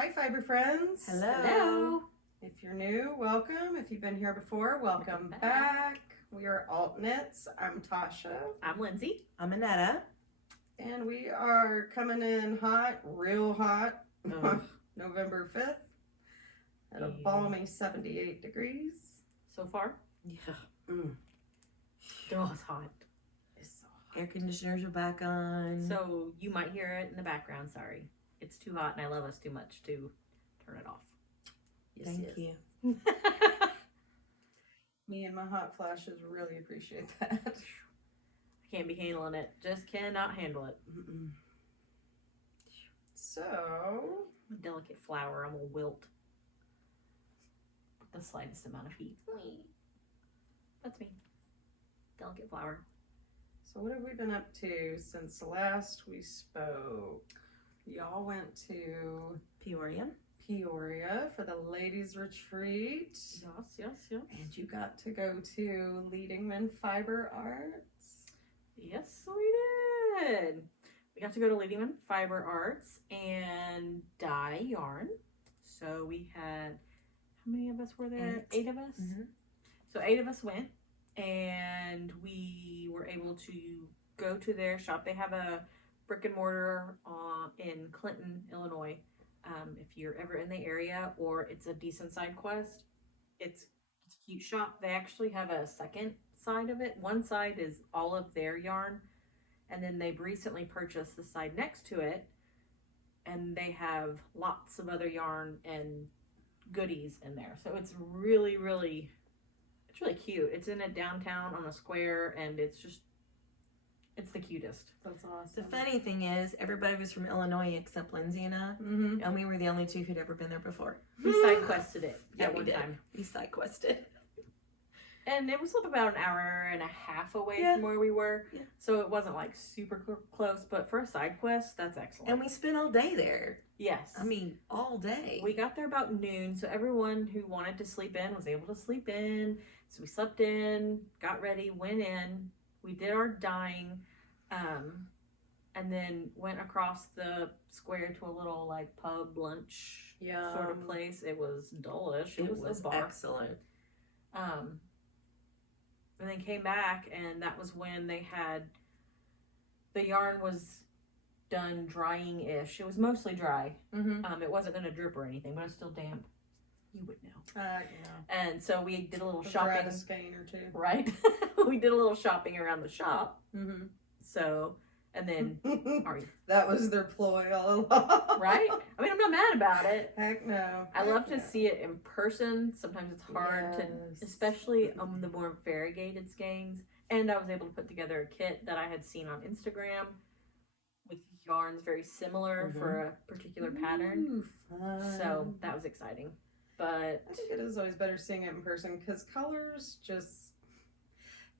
Hi, Fiber Friends. Hello. Hello. If you're new, welcome. If you've been here before, welcome back. We are ALTKnits. I'm Tasha. I'm Lindsay. I'm Annetta. And we are coming in hot, real hot, November 5th at a balmy 78 degrees. So far? Yeah. Oh, it's hot. It's so hot. Air conditioners are back on. So you might hear it in the background. Sorry. It's too hot and I love us too much to turn it off. Yes, Thank yes. you. Me and my hot flashes really appreciate that. I can't be handling it. Just cannot handle it. So, I'm a delicate flower. I'm a wilt. The slightest amount of heat. That's me. Delicate flower. so what have we been up to since last we spoke? Y'all went to Peoria. Peoria for the ladies' retreat. Yes. And you got to go to Leading Men Fiber Arts. Yes, we did. We got to go to Lady Man Fiber Arts and dye yarn. So we had, how many of us were there? 8 of us. Mm-hmm. So 8 of us went, and we were able to go to their shop. They have a brick and mortar in Clinton, Illinois. If you're ever in the area or it's a decent side quest, it's a cute shop. They actually have a second side of it. One side is all of their yarn, and then they've recently purchased the side next to it, and they have lots of other yarn and goodies in there. So it's really cute. It's in a downtown on a square, and it's the cutest. That's awesome. The funny thing is, everybody was from Illinois except Lindsay and I, and we were the only two who'd ever been there before. We side quested it at we one did. time. We side quested. And it was about an hour and a half away Yeah. from where we were. Yeah. So it wasn't like super close, but for a side quest, that's excellent. And we spent all day there. yes. I mean, all day. We got there about noon, so everyone who wanted to sleep in was able to sleep in. So we slept in, got ready, went in. We did our dyeing, and then went across the square to a little like pub lunch sort of place. It was delish. It was was a bar. excellent. And then came back, and that was when they had the yarn was done drying ish. It was mostly dry. It wasn't going to drip or anything, but it was still damp. You would know. And so we did a little shopping. Grab a skein or two. Right? We did a little shopping around the shop. So, and then, That was their ploy all along. right? I mean, I'm not mad about it. Heck no. I love to see it in person. Sometimes it's hard to, especially the more variegated skeins. And I was able to put together a kit that I had seen on Instagram with yarns very similar for a particular pattern. Fun. So that was exciting. But I think it is always better seeing it in person because colors just,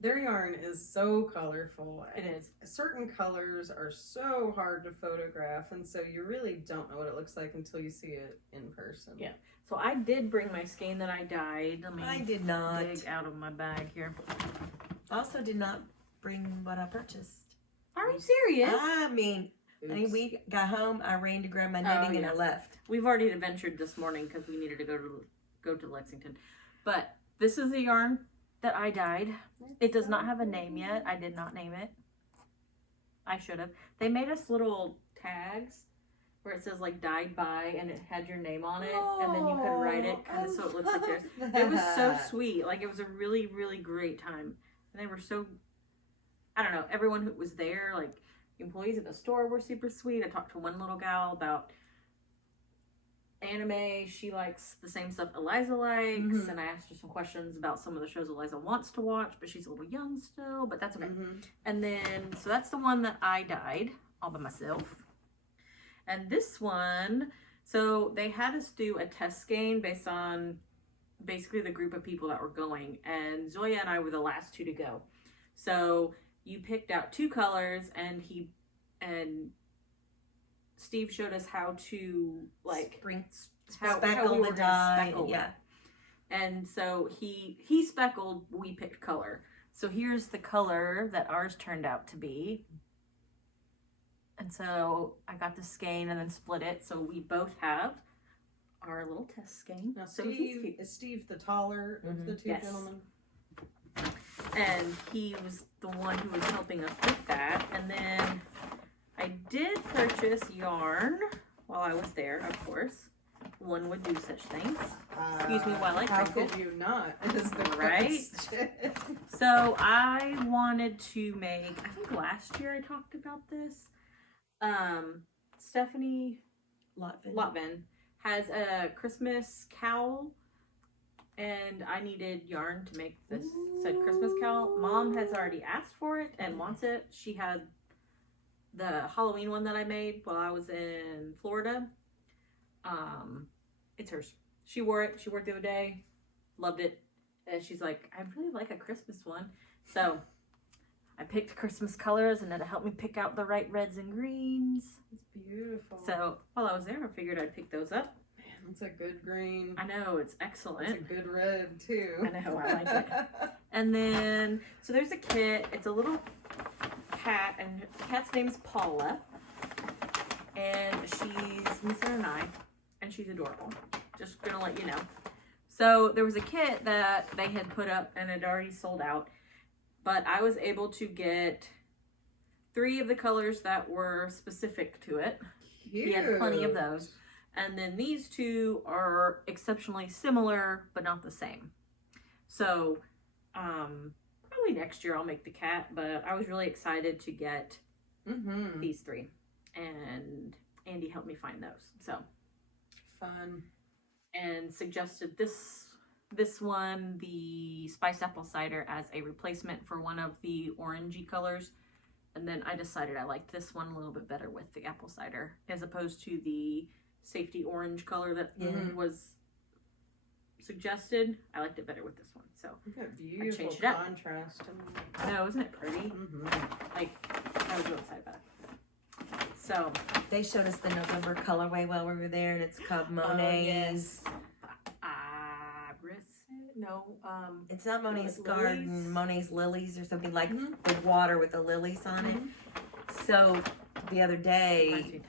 their yarn is so colorful. it is. Certain colors are so hard to photograph, and so you really don't know what it looks like until you see it in person. Yeah. So I did bring my skein that I dyed. Let me I did not. dig out of my bag here. Also did not bring what I purchased. Are you serious? I mean, we got home, I ran to grab my knitting, and I left. We've already adventured this morning because we needed to go to Lexington. But this is the yarn that I dyed. It does not have a name yet. I did not name it. I should have. They made us little tags where it says like dyed by, and it had your name on it, and then you could write it kind of so it looks like yours. It was so sweet. Like, it was a really great time. And they were so, I don't know, everyone who was there, like employees at the store were super sweet. I talked to one little gal about anime. She likes the same stuff Eliza likes, and I asked her some questions about some of the shows Eliza wants to watch, but she's a little young still, but that's okay. And then, so that's the one that I dyed all by myself. And this one, so they had us do a test skein based on basically the group of people that were going, and Zoya and I were the last 2 to go. So you picked out 2 colors, and Steve showed us how to like speckle we were the gonna dye. speckle it. Yeah. And so he speckled, we picked color. So here's the color that ours turned out to be. And so I got the skein and then split it. So we both have our little test skein. Now, So he's cute. Is Steve the taller of the two Yes. gentlemen? And he was the one who was helping us with that. And then I did purchase yarn while I was there, of course. One would do such things. Excuse me while I How crinkle. could you not? Is the Right? question. So I wanted to make, I think last year I talked about this. Stephanie Lotvin has a Christmas cowl, and I needed yarn to make this said Christmas cowl. Mom has already asked for it and wants it. She had the Halloween one that I made while I was in Florida. It's hers. She wore it. She wore it the other day. Loved it. And she's like, I'd really like a Christmas one. So I picked Christmas colors, and it'll help me pick out the right reds and greens. It's beautiful. So while I was there, I figured I'd pick those up. Man, it's a good green. I know, it's excellent. It's a good red, too. I know, I like it. And then, so there's a kit. It's a little cat, and the cat's name's Paula. And she's missing an eye, and she's adorable. Just gonna let you know. So there was a kit that they had put up, and it already sold out. But I was able to get 3 of the colors that were specific to it. Cute. He had plenty of those. And then these 2 are exceptionally similar, but not the same. So, probably next year I'll make the cat, but I was really excited to get these 3. And Andy helped me find those. So, Fun. and suggested this one, the spiced apple cider, as a replacement for one of the orangey colors. And then I decided I liked this one a little bit better with the apple cider, as opposed to the safety orange color that was suggested. I liked it better with this one. So You've got beautiful changed it up. contrast. I know, isn't it pretty? Like, I was real excited about it. So They showed us the November colorway while we were there, and it's called Monet's. It's not Monet's Garden, Lilies? Monet's Lilies or something, like the water with the lilies on it. So the other day,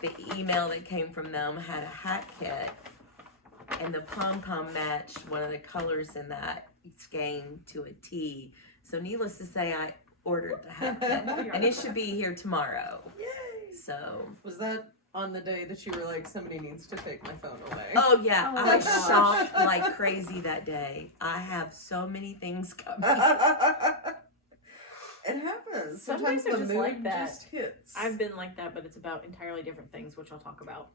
the email that came from them had a hat kit, and the pom-pom matched one of the colors in that skein to a T. So needless to say, I ordered the hat kit, and it should be here tomorrow. Yay! So. Was that on the day that you were like, somebody needs to take my phone away? Oh yeah, Oh I my was gosh. shopped like crazy that day. I have so many things coming. It happens. Sometimes Sometimes they're the just mood like that. just hits. I've been like that, but it's about entirely different things, which I'll talk about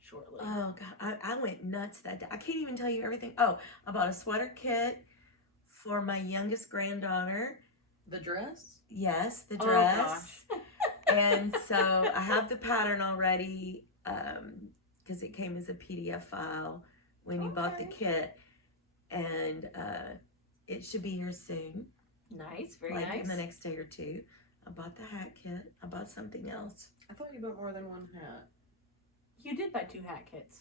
shortly. Oh god, I went nuts that day. I can't even tell you everything. Oh, I bought a sweater kit for my youngest granddaughter. The dress? Yes, the Oh, dress. And so I have the pattern already, because it came as a PDF file when you bought the kit, and it should be here soon. Nice, very like nice. in the next day or 2. I bought the hat kit. I bought something else. I thought you bought more than one hat. You did buy 2 hat kits.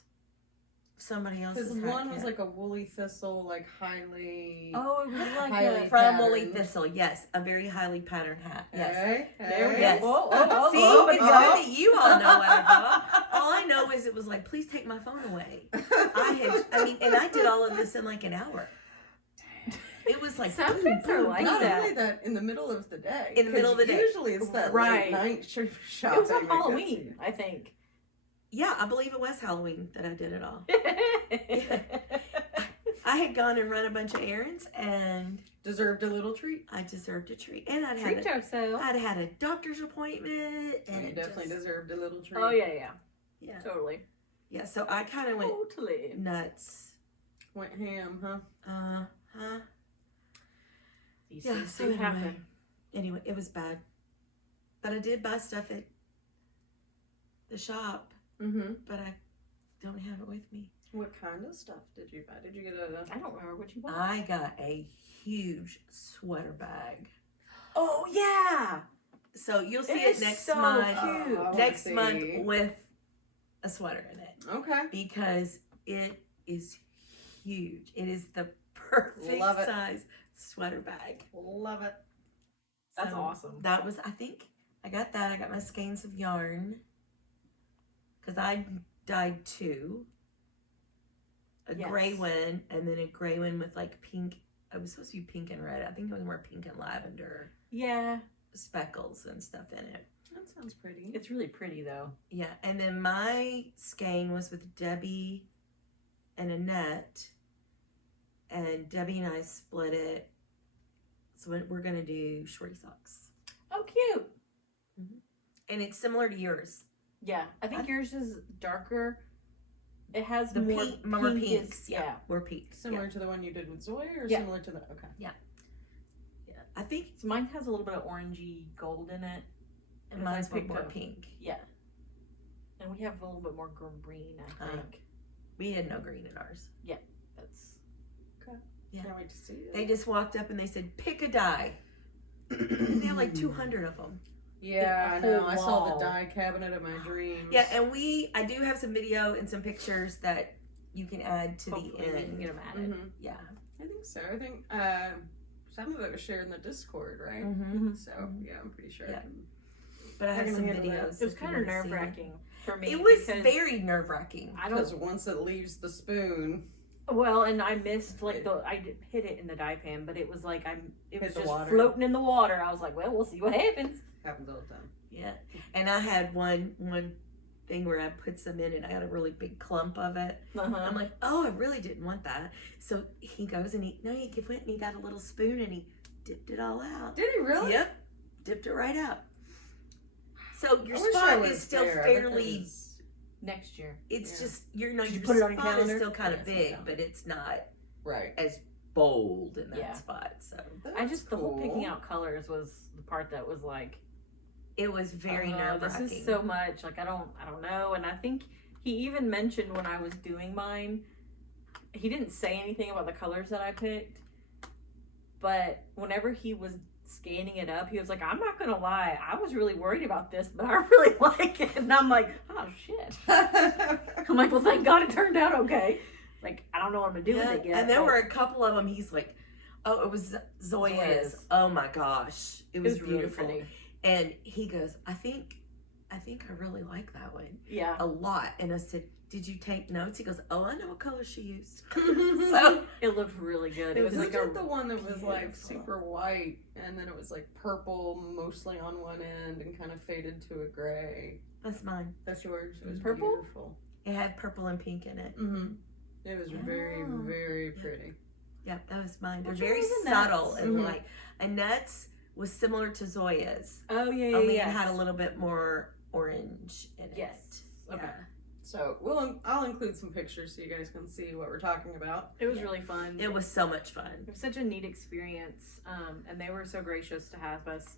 Somebody else's Because hat one kit. was like a woolly thistle, like highly. Oh, it was like Highly a... From Woolly patterned. Thistle, yes, a very highly patterned hat. Yes. Hey, There we go. Yes. Oh, See, oh, it's oh. good that you all know what I bought. All I know is it was like, please take my phone away. And I did all of this in like an hour. It was like Some boom, kids are boom, like Not boom. that. only that, in the middle of the day. In the middle of the 'Cause day. Usually it's that Right. late night shopping. It was on that gets Halloween, I think. Yeah, I believe it was Halloween that I did it all. I had gone and run a bunch of errands, and Deserved a little treat. I deserved a treat. And Treat yourself. I'd had a doctor's appointment, and You it definitely just, deserved a little treat. Oh, yeah. yeah, Totally. yeah. So I kind of went Totally. nuts. Went ham, huh? Huh? These Yeah. things So do anyway, happen. it was bad, but I did buy stuff at the shop, Mm-hmm. but I don't have it with me. What kind of stuff did you buy? Did you get a... I don't remember what you bought. I got a huge sweater bag. Oh, yeah. So you'll see It it is next so month. cute. I wanna Next see. month with a sweater in it, Okay. because it is huge. It is the perfect Love it. size sweater bag. Love it. That's So awesome. That was, I think, I got that. I got my skeins of yarn, because I dyed 2. a Yes. gray one, and then a gray one with like pink. It was supposed to be pink and red. I think it was more pink and lavender Yeah, speckles and stuff in it. That sounds pretty. it's really pretty though. Yeah, and then my skein was with Debbie and Annette, and Debbie and I split it. So we're gonna do shorty socks, Oh, cute. and it's similar to yours. Yeah, I think yours is darker. It has The more pink, more pinkish- pinks. Yeah. We're pink. Similar to the one you did with Zoe, or Yeah. similar to the okay. Yeah, I think So mine has a little bit of orangey gold in it, and Because mine's I picked more up- pink. and we have a little bit more green. I think We had no green in ours. that's Yeah. Can't wait to see it. They just walked up and they said, "Pick a die." And they have like 200 of them. Yeah, I A know. whole I saw wall. the die cabinet of my dreams. Yeah, and I do have some video and some pictures that you can add to hopefully the we can end. get them added. Mhm. Yeah. I think so. I think some of it was shared in the Discord, right? Mm-hmm. So yeah, I'm pretty sure. Yeah. I can. But I have can some handle that. videos. It was if you kind of wanna see nerve wracking for me. It was because very nerve wracking. I Because don't. once it leaves the spoon, Well, and I missed hit it in the dye pan, but it was like it was Hit the just water. floating in the water. I was like, well, we'll see what happens. happens all the time. Yeah. And I had one thing where I put some in and I got a really big clump of it. Uh-huh. I'm like, oh, I really didn't want that. So he goes and he went and he got a little spoon and he dipped it all out. Did he really? Yep. Dipped it right out. So your I wish I spot was is still there. I bet that fairly, was- Next year. it's Yeah. just, Did your you put it on your spot is calendar? still kind of Yes, I big, know. but it's not right. as bold in that Yeah. spot. So The whole picking cool. out colors was the part that was like, it was very nerve this wracking. is so much. Like I don't know. And I think he even mentioned when I was doing mine, he didn't say anything about the colors that I picked, but whenever he was scanning it up, he was like, I'm not gonna lie, I was really worried about this, but I really like it. And I'm like, oh shit. I'm like, well, thank God it turned out okay. Like, I don't know what I'm gonna do with it yet. And there but were a couple of them. He's like, oh, it was Zoya's. Zoya's. Oh my gosh, it was really beautiful. pretty. And he goes, I think I really like that one Yeah. a lot. And I said, did you take notes? He goes, oh, I know what color she used. So It looked really good. It was Who like did the one that was like beautiful. super white and then it was like purple mostly on one end and kind of faded to a gray? that's mine. That's yours. It was Purple? beautiful. It had purple and pink in it. Mm-hmm. It was very, Oh. very pretty. Yep, that was mine. They're Which very one was subtle Annette's? and Mhm. light. Annette's was similar to Zoya's. Oh yeah, yeah, Only yeah. it had a little bit more orange in it. Yes. Okay. Yeah. So I'll include some pictures so you guys can see what we're talking about. It was really fun. It was so much fun. It was such a neat experience, and they were so gracious to have us.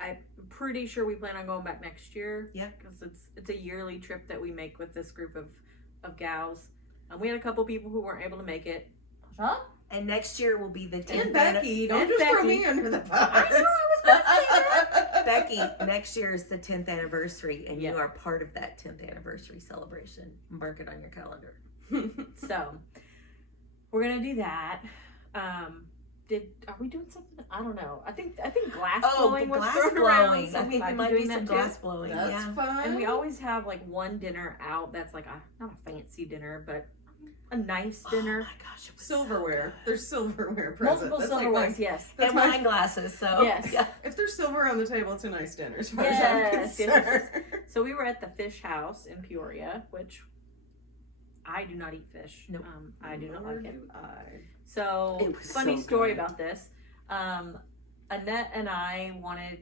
I'm pretty sure we plan on going back next year. Yeah. because it's a yearly trip that we make with this group of gals. We had a couple people who weren't able to make it. Huh? And next year will be the 10th And Becky, don't and just throw Becky. me under the bus. I know, I was gonna say Becky, next year is the 10th anniversary, and Yeah. you are part of that 10th anniversary celebration. Mark it on your calendar. So we're gonna do that. Are we doing something? I don't know. I think glass blowing was glass thrown blowing. around. So I we think might there might doing be that some too. glass blowing. That's Yeah. fun. And we always have like one dinner out that's like not a fancy dinner, but a nice dinner. Oh my gosh, it was silverware. So There's silverware present. Multiple That's like silverwares, my- yes. that's and my- wine glasses. So Yes. yeah. If there's silver on the table, it's a nice dinner as far Yes, as I'm yes, concerned. So we were at the fish house in Peoria, which I do not eat fish. Nope. I do not Nor like it. do I. So It was funny so story good. about this. Annette and I wanted.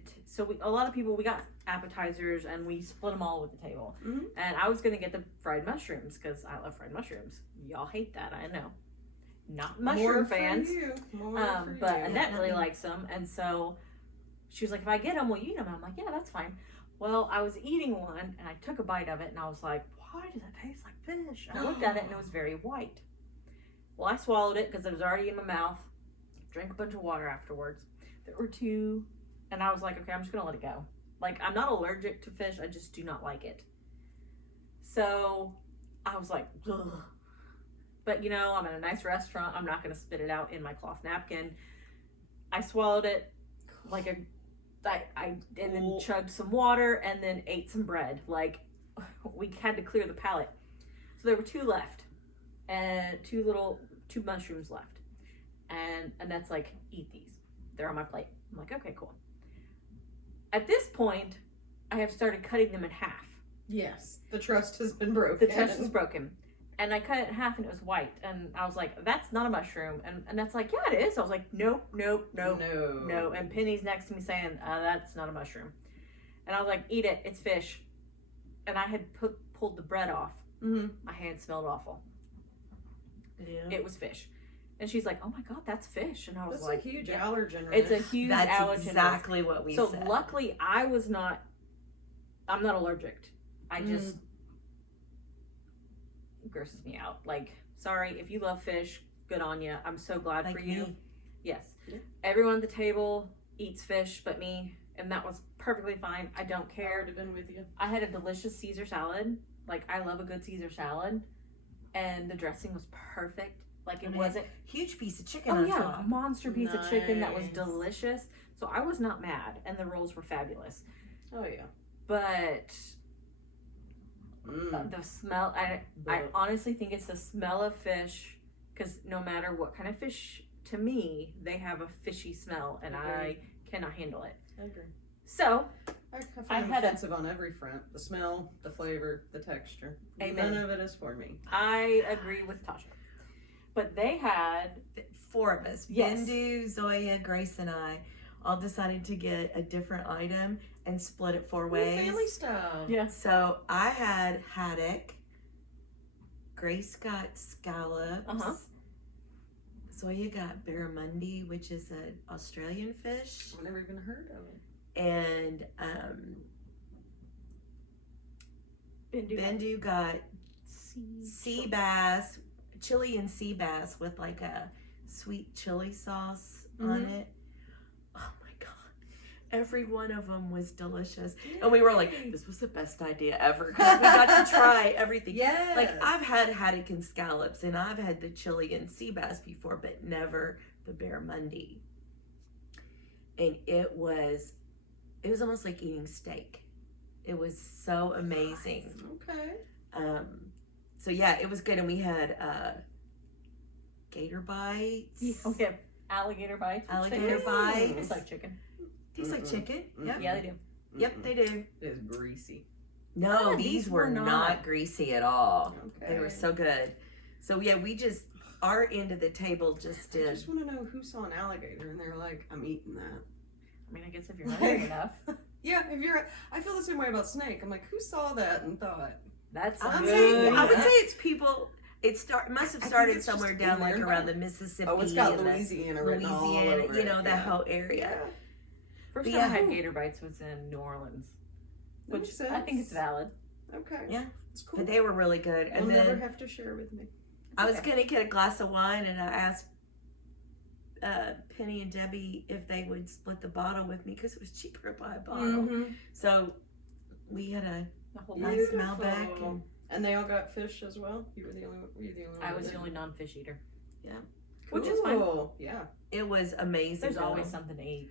A lot of people, we got appetizers and we split them all with the table. Mhm. And I was gonna get the fried mushrooms because I love fried mushrooms. Y'all hate that, I know. Not mushroom More fans. For you. More for But you. Annette really Yeah. likes them, and so she was like, "If I get them, will you eat them?" I'm like, "Yeah, that's fine." Well, I was eating one, and I took a bite of it, and I was like, "Why does it taste like fish?" And I looked at it, and it was very white. Well, I swallowed it because it was already in my mouth. Drank a bunch of water afterwards. There were two, and I was like, "Okay, I'm just gonna let it go." Like, I'm not allergic to fish; I just do not like it. So I was like, ugh. But you know, I'm in a nice restaurant. I'm not gonna spit it out in my cloth napkin. I swallowed it like and then chugged some water and then ate some bread. Like, we had to clear the pallet. So there were 2 left, and 2 mushrooms left. And Annette's like, eat these. They're on my plate. I'm like, okay, cool. At this point, I have started cutting them in half. Yes, the trust has been broken. The trust is broken. And I cut it in half and it was white. And I was like, that's not a mushroom. And that's like, yeah, it is. I was like, nope. No. And Penny's next to me saying, that's not a mushroom. And I was like, eat it. It's fish. And I had pulled the bread off. Mm-hmm. My hand smelled awful. Yeah. It was fish. And she's like, oh my God, that's fish. And I was That's like, a huge allergen. it's a huge That's allergen. exactly what we So said. luckily I'm not allergic. I just, it grosses me out. Like, sorry, if you love fish, good on you. I'm so glad Like for you. me. Yes. Yeah. Everyone at the table eats fish but me, and that was perfectly fine. I don't I care. would have been with you. I had a delicious Caesar salad. Like, I love a good Caesar salad. And the dressing was perfect. Like, it And it wasn't, Huge piece of chicken oh on yeah, a top. monster piece of chicken that was Nice. delicious. So I was not mad, and the rolls were fabulous. Oh yeah. But Mm. the smell, I But- honestly think it's the smell of fish, because no matter what kind of fish, to me, they have a fishy smell, and I cannot handle it. I agree. So, I I find them had a- offensive on every front. The smell, the flavor, the texture. Amen. None of it is for me. I agree with Tasha. But they had, 4 of us. Yes. Bindu, Zoya, Grace, and I all decided to get a different item and split it 4 ways. Family style. yeah, So I had haddock. Grace got scallops. Uh-huh. Zoya got barramundi, which is an Australian fish. I've never even heard of it. And Bindu got sea bass, Chilean sea bass with like a sweet chili sauce on it. Oh my God. Every one of them was delicious. And we were like, this was the best idea ever. 'Cause we got to try everything. Yes. Like, I've had haddock and scallops, and I've had the Chilean sea bass before, but never the barramundi. And it was almost like eating steak. It was so amazing. Okay. So yeah, it was good, and we had gator bites. okay, alligator bites. Alligator It bites. tastes like chicken. Tastes like chicken. Yep. Yeah, they do. Yep, they do. It is greasy. No, Yeah, these were not greasy at all. Okay. They were so good. So yeah, we just, our end of the table just I did. just want to know who saw an alligator and they're like, I'm eating that. I mean, I guess if you're hungry enough. Yeah, I feel the same way about snake. I'm like, who saw that and thought? That's I would good. say, it's people. It must have I think started it's just somewhere in down like there. around the Mississippi. Oh, it's got and Louisiana the written all Louisiana, over you know, it. that Yeah. whole area. First But time I yeah. had gator bites was in New Orleans, That which makes I think it's sense. valid. Okay. Yeah. It's cool. But they were really good. You'll And never then have to share with me. I was okay. gonna get a glass of wine, and I asked Penny and Debbie if they would split the bottle with me because it was cheaper to buy a bottle. Mm-hmm. So we had a The whole nice night. Malbec. And they all got fish as well. You were the only. I one was that the only didn't? non-fish eater. Cool. which is fine. Yeah. It was amazing. There's though. always something to eat.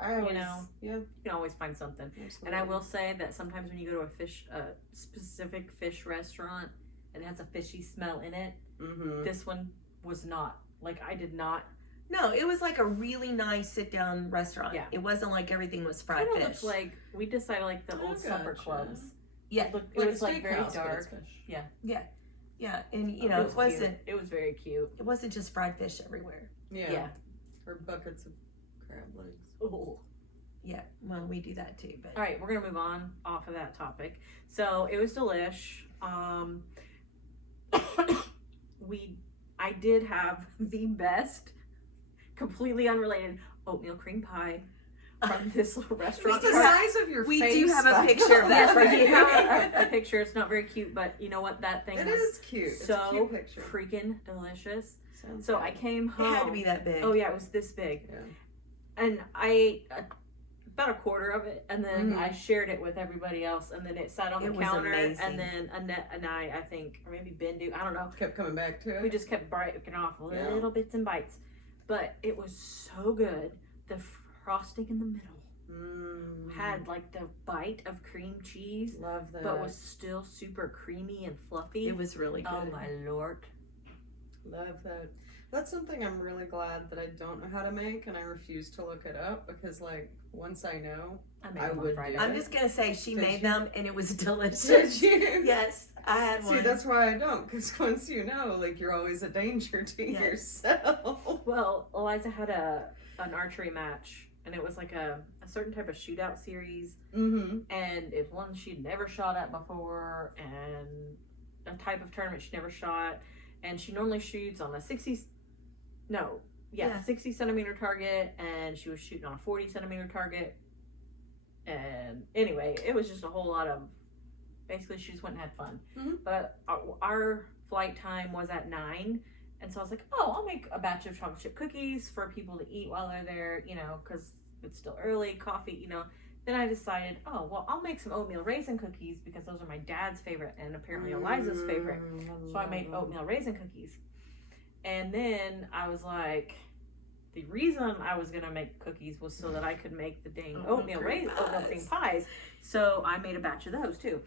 I always, know. Yeah. You can always find something. Absolutely. And I will say that sometimes when you go to a specific fish restaurant, and it has a fishy smell in it. Mm-hmm. This one was not. Like, I did not. No, it was like a really nice sit-down restaurant. Yeah. It wasn't like everything was fried It fish. looked like we decided like the I old supper gotcha. clubs. Yeah. It was like very steakhouse, but dark. it's fish. Yeah, and you know, it cute. wasn't. It was very cute. It wasn't just fried fish everywhere. Yeah. Or buckets of crab legs. Ooh. Yeah, well, we do that too, but All right, we're gonna move on off of that topic. So it was delish. I did have the best, completely unrelated oatmeal cream pie from this little restaurant. It's the size of your we face. do have a but- picture of that Yes, for I do you. have a picture. It's not very cute, but you know what? That thing It was is cute. It's a so cute picture. freaking delicious. Sounds So good. I came It home. had to be that big. Oh yeah, it was this big. Yeah. And I ate about a quarter of it, and then Mhm. I shared it with everybody else, and then it sat on It the was counter, amazing. and then Annette and I think, or maybe Bindu, I don't know, Kept coming back to it. we just kept breaking off Yeah. little bits and bites, but it was so good. The frosting in the middle had like the bite of cream cheese, Love that. but was still super creamy and fluffy. It was really good. Oh my lord. Love that. That's something I'm really glad that I don't know how to make, and I refuse to look it up because, like, once I know, made I them on would Friday. do I'm it. just gonna say she Did made you? them and it was delicious. Did you? Yes, I had one. See, that's why I don't, because once you know, like, you're always a danger to Yes. yourself. Well, Eliza had an archery match, and it was like a certain type of shootout series, Mm-hmm. and it's one she'd never shot at before, and a type of tournament she never shot, and she normally shoots on a 60 centimeter target, and she was shooting on a 40 centimeter target, and anyway, it was just a whole lot of, basically she just went and had fun. Mhm. But our flight time was at 9, and so I was like, oh, I'll make a batch of chocolate chip cookies for people to eat while they're there, you know, because it's still early, coffee, you know. Then I decided, oh, well, I'll make some oatmeal raisin cookies because those are my dad's favorite and apparently Eliza's favorite. So I made oatmeal raisin cookies. And then I was like, the reason I was going to make cookies was so that I could make the dang oatmeal cream pies. So I made a batch of those too.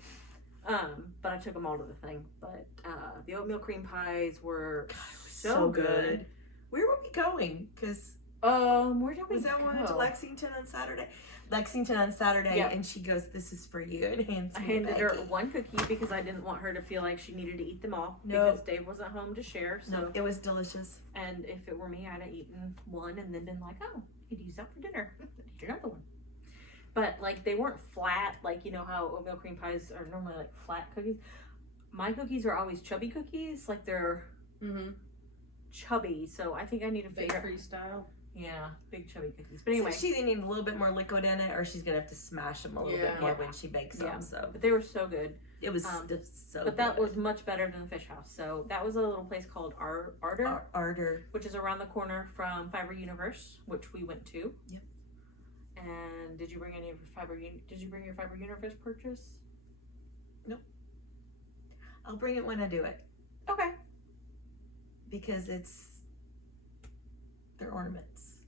But I took them all to the thing. But the oatmeal cream pies were so good. Where were we going? Because where did we was that go? one to Lexington on Saturday? Lexington on Saturday, Yeah. and she goes, "This is for you," and hands I me handed a her baggie. one cookie because I didn't want her to feel like she needed to eat them all No. because Dave wasn't home to share. So No, it was delicious. and if it were me, I'd have eaten one and then been like, oh, you could use that for dinner. Eat another one. But like they weren't flat, like you know how oatmeal cream pies are normally like flat cookies. My cookies are always chubby cookies, like they're chubby. So I think I need to figure out. Bakery style. Yeah, big chubby cookies. But anyway, So she either need a little bit more liquid in it, or she's gonna have to smash them a little bit Yeah. more Yeah. when she bakes them. Yeah. So but they were so good. it was Um, just so. But that good. was much better than the Fish House. So that was a little place called Ardor. Ardor. Which is around the corner from Fiber Universe, which we went to. Yep. And did you bring any of your Did you bring your Fiber Universe purchase? I'll bring it when I do it Okay. because they're ornaments,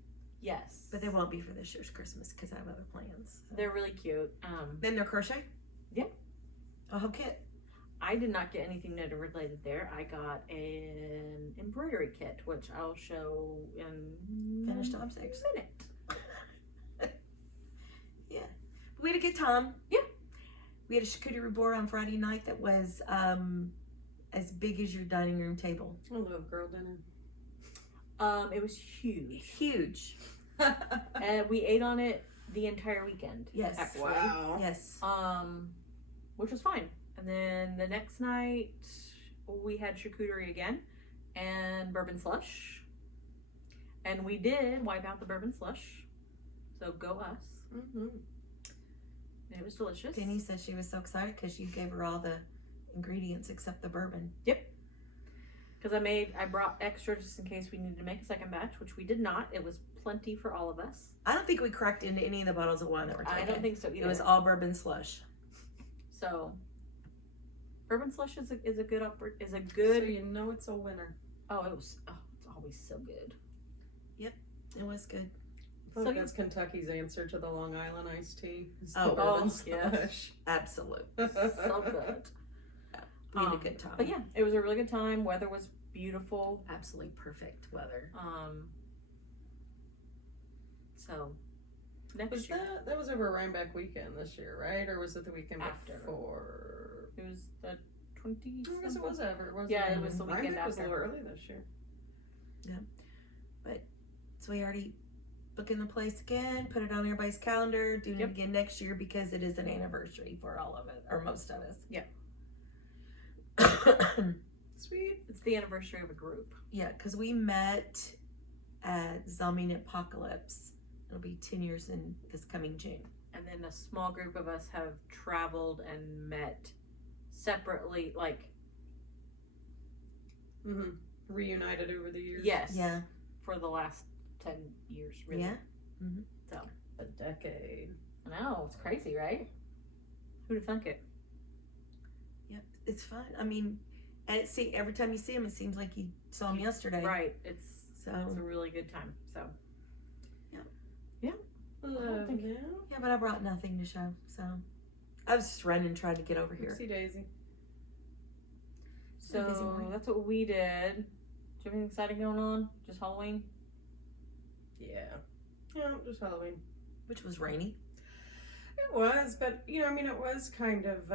Yes. but they won't be for this year's Christmas because I have other plans. So. They're really cute. Then they're crochet. Yep. A whole kit. I did not get anything knitted related there. I got an embroidery kit, which I'll show in Finished on 6. a minute. Yeah. We had a good time. Yeah. We had a charcuterie board on Friday night that was as big as your dining room table. I love girl dinner. It was huge. Huge. And we ate on it the entire weekend. Yes. Actually. Wow. Yes. Which was fine. And then the next night we had charcuterie again and bourbon slush. And we did wipe out the bourbon slush. So go us. Mm-hmm. And it was delicious. Penny said she was so excited because you gave her all the ingredients except the bourbon. Because I brought extra just in case we needed to make a second batch, which we did not. It was plenty for all of us. I don't think we cracked into any of the bottles of wine that were taken. I don't think so either. It was all bourbon slush. So bourbon slush is a good So you know it's a winner. it's always so good. It was good. I feel So like that's Kentucky's answer to the Long Island iced tea. It's the Oh, bourbon yes. slush. Absolute. So good. We had a good time. But yeah, it was a really good time. Weather was beautiful. Absolutely perfect weather. So next Was year that was over Rhinebeck weekend this year, right? Or was it the weekend After. before? it was the 20th. I guess it was ever. Yeah, it was the weekend Rhinebeck was a after. little early this year. So we already booking the place again, put it on everybody's calendar, doing Yep. it again next year because it is an anniversary for all of it, or most of us. Yeah. Sweet. It's the anniversary of a group. Yeah, because we met at Zombie Apocalypse. It'll be 10 years in this coming June. And then a small group of us have traveled and met separately, like Mm-hmm. Reunited over the years. yes, Yeah. for the last 10 years, really. Yeah. A decade. I know, it's crazy, right? Who'd have thunk it? Yep. It's fun. I mean, and every time you see him, it seems like you saw him yesterday. Right. It's So a really good time. So Love think- you. Yeah, but I brought nothing to show, so I was just running, trying to get over here. Oopsie daisy. It's been a busy So morning. that's what we did. Do you have anything exciting going on? Just Halloween? Yeah. Yeah, just Halloween. Which was rainy. It was, but you know, I mean, it was kind of.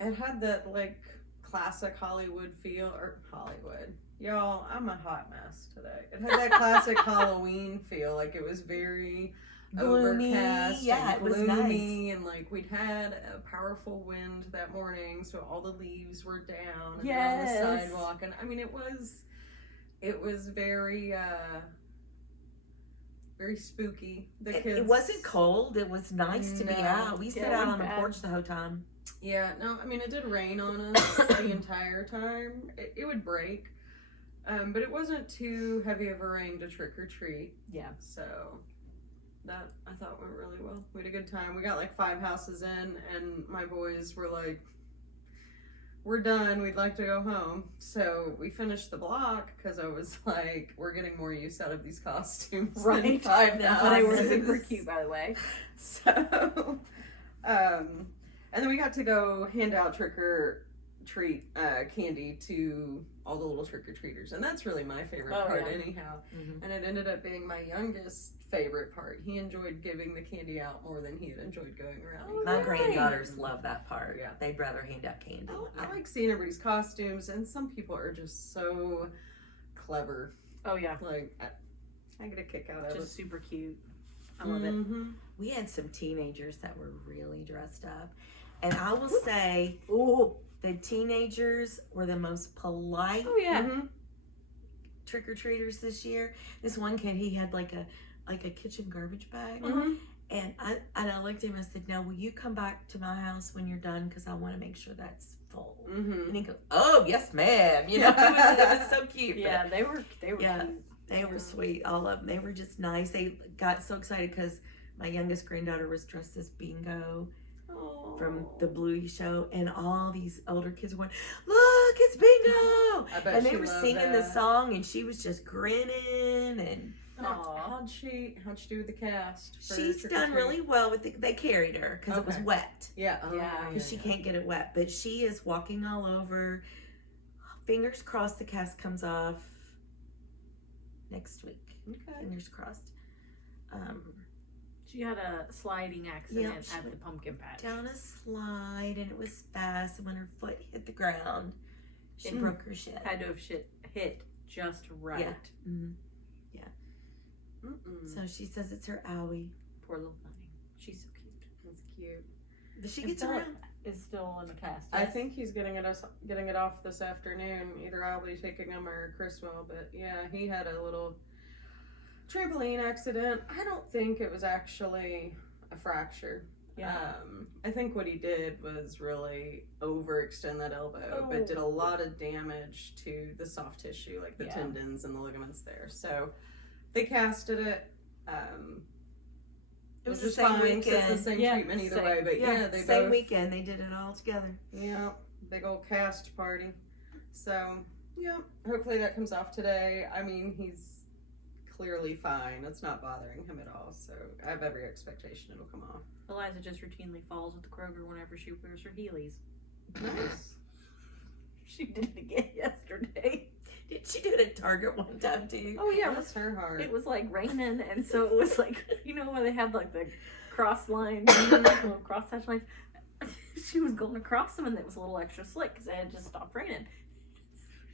It had that like classic Hollywood feel, or Hollywood. Y'all, I'm a hot mess today. It had that classic Halloween feel, like it was very Gloomy. overcast, Yeah, and it was gloomy, and like we'd had a powerful wind that morning, so all the leaves were down and they're on the Yes. sidewalk, and I mean, it was very very spooky. The kids. It wasn't cold. It was nice to be No. out. We sat Yeah, it out on wasn't the bad. porch the whole time. Yeah, no, I mean, it did rain on us the entire time. It would break, but it wasn't too heavy of a rain to trick or treat. Yeah. So that I thought went really well. We had a good time. We got like 5 houses in, and my boys were like, "We're done. We'd like to go home." So we finished the block because I was like, "We're getting more use out of these costumes than Right. 5 But they were houses." super cute, by the way. So, and then we got to go hand out trick or treat candy to all the little trick or treaters, and that's really my favorite Oh, part, yeah. anyhow. Mhm. And it ended up being my youngest favorite part. He enjoyed giving the candy out more than he had enjoyed going around. Oh, My Right. granddaughters love that part. Yeah. They'd rather hand out candy. I like seeing everybody's costumes, and some people are just so clever. Oh, yeah. Like I get a kick out of Just it. super cute. I love it. Mhm. We had some teenagers that were really dressed up. And I will say, Oh, the teenagers were the most polite oh yeah. Mhm. trick-or-treaters this year. This one kid, he had like a kitchen garbage bag. Mhm. And I looked at him and I said, "Now, will you come back to my house when you're done? Because I want to make sure that's full." Mhm. And he goes, "Oh, yes, ma'am." You know, it was so cute. But Yeah, they were Yeah. cute. they were sweet, all of them. They were just nice. They got so excited because my youngest granddaughter was dressed as Bingo from the Bluey show, and all these older kids were going, "Look, it's Bingo!" I bet And they she were loved singing the that. song, and she was just grinning. And Aw. How'd she do with the cast? for she's Trick or done Treat? really well with it. They carried her because it was Okay. wet. Yeah. Yeah. Because she can't get it wet, but she is walking all over. Fingers crossed the cast comes off next week. Okay. Fingers crossed. She had a sliding accident Yep, she at the went pumpkin patch. Down a slide, and it was fast. And when her foot hit the ground, she Mm. broke her shin. Had to have hit just right. Yeah. Mhm. Mm-mm. So she says it's her owie, Poor little thing. She's so cute. That's cute. but she And gets Philip around. is still in the cast. I yes? think he's getting it off this afternoon. Either I'll be taking him or Chris will. But yeah, he had a little trampoline accident. I don't think it was actually a fracture. Yeah. I think what he did was really overextend that elbow, but did a lot of damage to the soft tissue, like the Yeah. tendons and the ligaments there. So they casted it. It was which the is same fine, 'cause it's the weekend. same Yeah, treatment either same. way. But yeah, they same both. weekend. They did it all together. Yeah, big old cast party. So, yeah, hopefully that comes off today. I mean, he's clearly fine. It's not bothering him at all. So, I have every expectation it'll come off. Eliza just routinely falls at the Kroger whenever she wears her Heelys. Nice. She did it again yesterday. Did she do it at Target one time too? Oh yeah, Bless her heart. it was like raining, and so it was like, you know, where they have like the cross lines, little cross hatch lines. She was going across them, and it was a little extra slick because it had just stopped raining.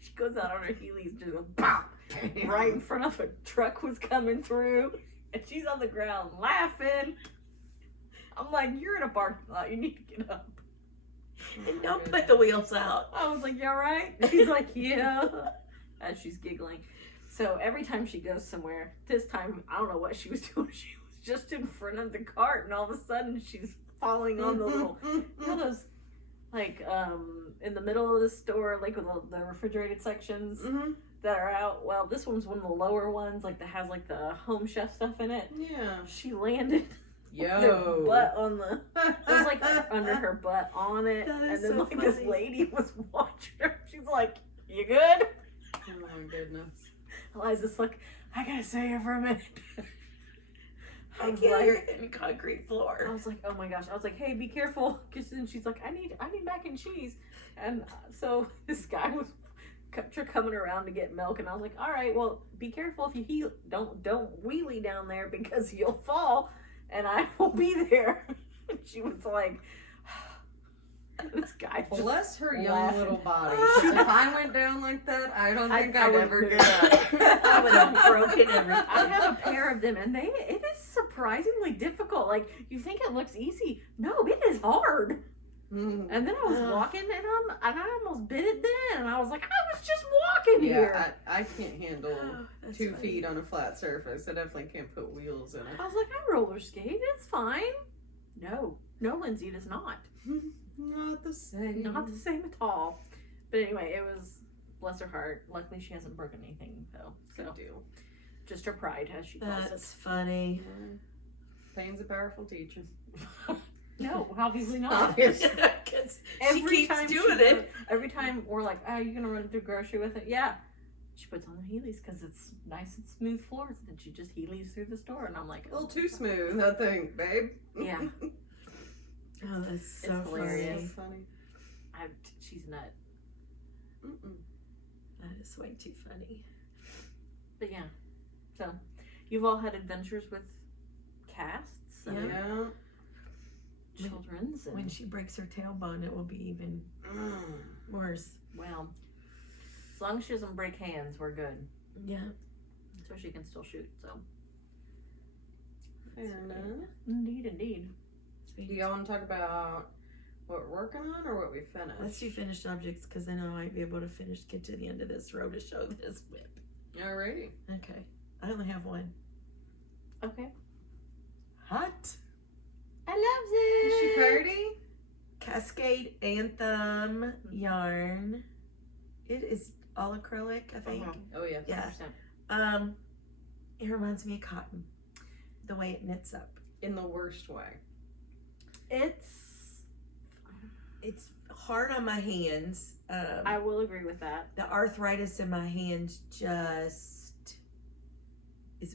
She goes out on her Heelys, just goes pop right in front of a truck was coming through, and she's on the ground laughing. I'm like, you're in a parking lot. You need to get up. And don't put the wheels out. I was like, you alright? She's like, yeah. As she's giggling. So every time she goes somewhere, this time, I don't know what she was doing. She was just in front of the cart, and all of a sudden she's falling on the little, you know those, like, in the middle of the store, like with the refrigerated sections Mm-hmm. that are out. Well, this one's one of the lower ones, like that has like the home chef stuff in it. Yeah. She landed Yo. their butt on the, it was like under her butt on it, That and is then so like this funny. lady was watching her. She's like, "You good?" Oh my goodness. Eliza's like, "I gotta stay here for a minute." backyard and concrete floor. I was like, oh my gosh. I was like, hey, be careful. Cause then she's like, I need mac and cheese. And so this guy was coming around to get milk, and I was like, all right, well, be careful if you don't wheelie down there because you'll fall, and I will be there. And she was like, this guy. Bless her young laughing. little body. 'Cause if I went down like that, I don't think I'd would ever have get up. I would have broken everything. I have a pair of them, and it is surprisingly difficult. Like, you think it looks easy. No, it is hard. Mm. And then I was walking, and I almost bit it then. And I was like, I was just walking here. Yeah, I can't handle That's 2 funny. feet on a flat surface. I definitely can't put wheels in it. I was like, I roller skate. It's fine. No, Lindsay, it is not. Not the same. Not the same at all. But anyway, it was, bless her heart. Luckily, she hasn't broken anything, though. So, Good deal. just her pride, as she calls That's funny. Pain's a powerful teacher. it. No, obviously not. Obviously. Because she Every keeps time doing it. Every time we're like, oh, you gonna run through grocery with it? Yeah. She puts on the Heelys because it's nice and smooth floors, and then she just Heelys through the store, and I'm like, A little too smooth, I think, babe. Yeah. Oh, that's so It's hilarious. funny. Funny. she's a nut. Mm-mm. That is way too funny. But yeah, so you've all had adventures with casts and Yeah. children's, and When she breaks her tailbone, it will be even worse. well, as long as she doesn't break hands, we're good. Yeah. So she can still shoot. So Fair enough. indeed. Do y'all want to talk about what we're working on or what we finished? Let's do finished objects because then I might be able to get to the end of this row to show this whip. Alrighty. Okay. I only have one. Okay. Hot I loves it. Is she party? Cascade Anthem yarn. It is all acrylic, I think. Oh yeah. Yeah. 100%. It reminds me of cotton. The way it knits up. In the worst way. It's hard on my hands. I will agree with that. The arthritis in my hands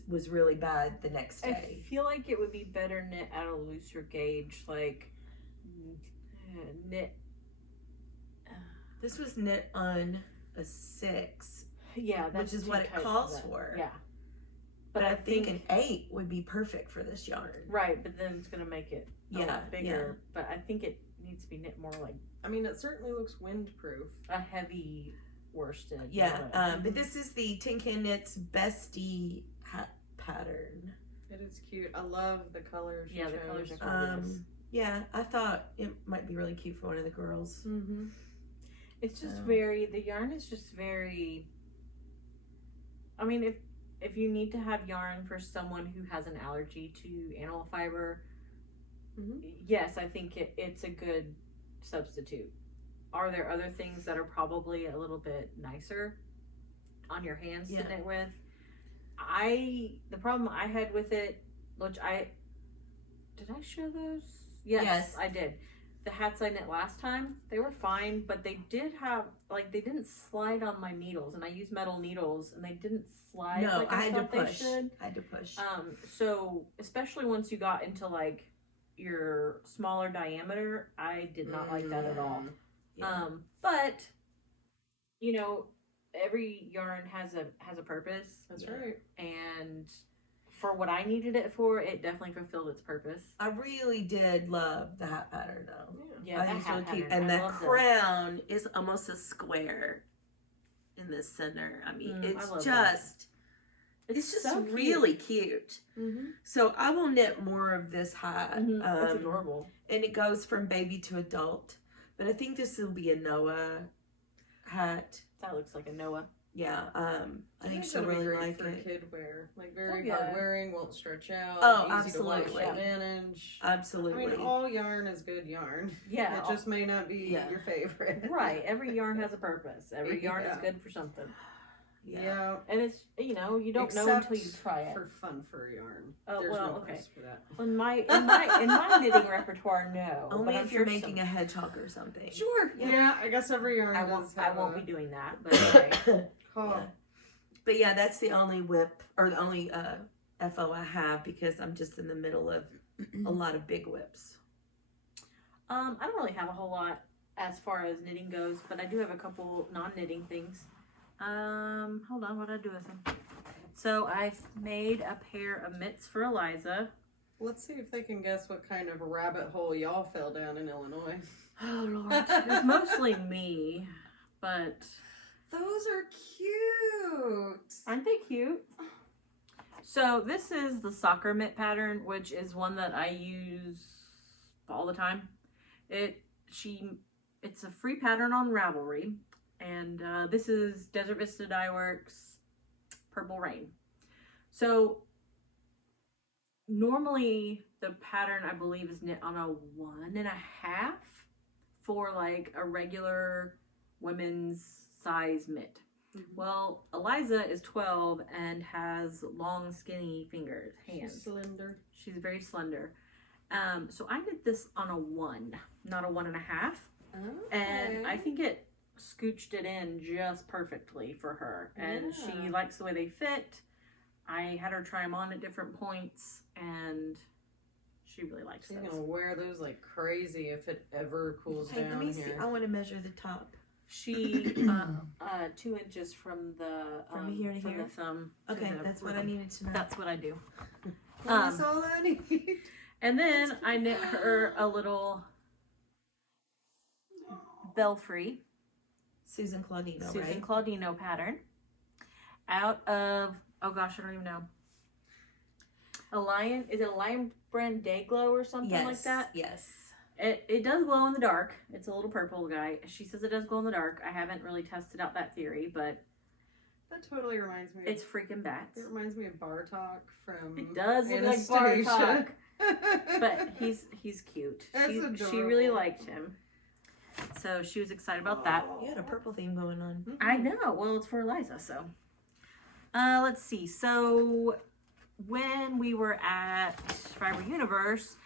was really bad the next I day. feel like it would be better knit at a looser gauge, like knit. This was knit on a 6, Yeah, that's which is too what it tight calls that. for. Yeah, But I think an 8 would be perfect for this yarn. right, but then it's gonna make it a Yeah, lot bigger. But I think it needs to be knit more like I mean, it certainly looks windproof. a heavy worsted. Yeah, but this is the Tin Can Knits Bestie hat pattern. It is cute. I love the colors. Yeah, you the chose. colors are gorgeous. Yeah, I thought it might be really cute for one of the girls. Mm-hmm. It's just So. the yarn is just very. I mean, if you need to have yarn for someone who has an allergy to animal fiber, yes, I think it's a good substitute. Are there other things that are probably a little bit nicer on your hands to knit with? The problem I had with it, which did I show those? Yes, I did. The hats I knit last time, they were fine, but they did have, like, they didn't slide on my needles, and I used metal needles, and they didn't slide like I had to thought they push. should. I had to push. So especially once you got into like your smaller diameter, I did not like that at all. Yeah. But you know, every yarn has a purpose. That's right. And for what I needed it for, it definitely fulfilled its purpose. I really did love the hat pattern though. Yeah, I that think it's hat really cute. pattern, And I the love that. crown is almost a square in the center. I mean, I it's love just it's just so cute. really cute. Mm-hmm. So I will knit more of this hat. It's adorable. And it goes from baby to adult. But I think this will be a Noah hat. That looks like a Noah. Yeah, I think she'll really like for it. kid wear. Like very yeah. hard wearing, won't stretch out. Oh, easy to wash absolutely. and manage. Absolutely. I mean, all yarn is good yarn. Yeah. It just may not be Yeah. your favorite. Right. Every yarn has a purpose. Every yarn is Yeah. good for something. Yeah. And it's, you know, you don't know Except until you try it. For fun fur yarn. Oh, There's well, no okay. place for that. In my knitting repertoire, no. Only but I'm if you're sure making some- a hedgehog or something. Sure. Yeah. I guess every yarn I does won't have be doing that, but okay. Oh, Yeah. But yeah, that's the only whip or the only FO I have because I'm just in the middle of a lot of big whips. I don't really have a whole lot as far as knitting goes, but I do have a couple non-knitting things. Hold on, what did I do with them? So I've made a pair of mitts for Eliza. Let's see if they can guess what kind of rabbit hole y'all fell down in Illinois. Oh Lord, it's mostly me, but Those are cute. aren't they cute? So this is the soccer mitt pattern, which is one that I use all the time. It's a free pattern on Ravelry, and this is Desert Vista Dye Works Purple Rain. So normally the pattern I believe is knit on a 1.5 for like a regular women's size mitt. Well, Eliza is 12 and has long, skinny hands. She's slender. She's very slender. So I did this on a 1, not a 1.5. Okay. And I think it scooched it in just perfectly for her. And she likes the way they fit. I had her try them on at different points, and she really likes She's those. gonna wear those like crazy if it ever cools Hey, down let me here. see. I want to measure the top. She 2 inches from the From here to from here? the thumb. to Okay, the that's what I rib. needed to know. That's what I do. That's all I need. And then I knit her a little belfry Susan Claudino, Susan right? Claudino pattern out of, oh gosh, I don't even know. Is it a Lion Brand Day Glow or something Yes, like that? yes. It does glow in the dark. It's a little purple guy. She says it does glow in the dark. I haven't really tested out that theory, but That totally reminds me. it's freaking bats. It reminds me of Bartok from. It does look like Anastasia. Bartok, but he's cute. That's She adorable. really liked him, so she was excited about that. You had a purple theme going on. I know. Well, it's for Eliza, so. Let's see. So when we were at Fiber Universe,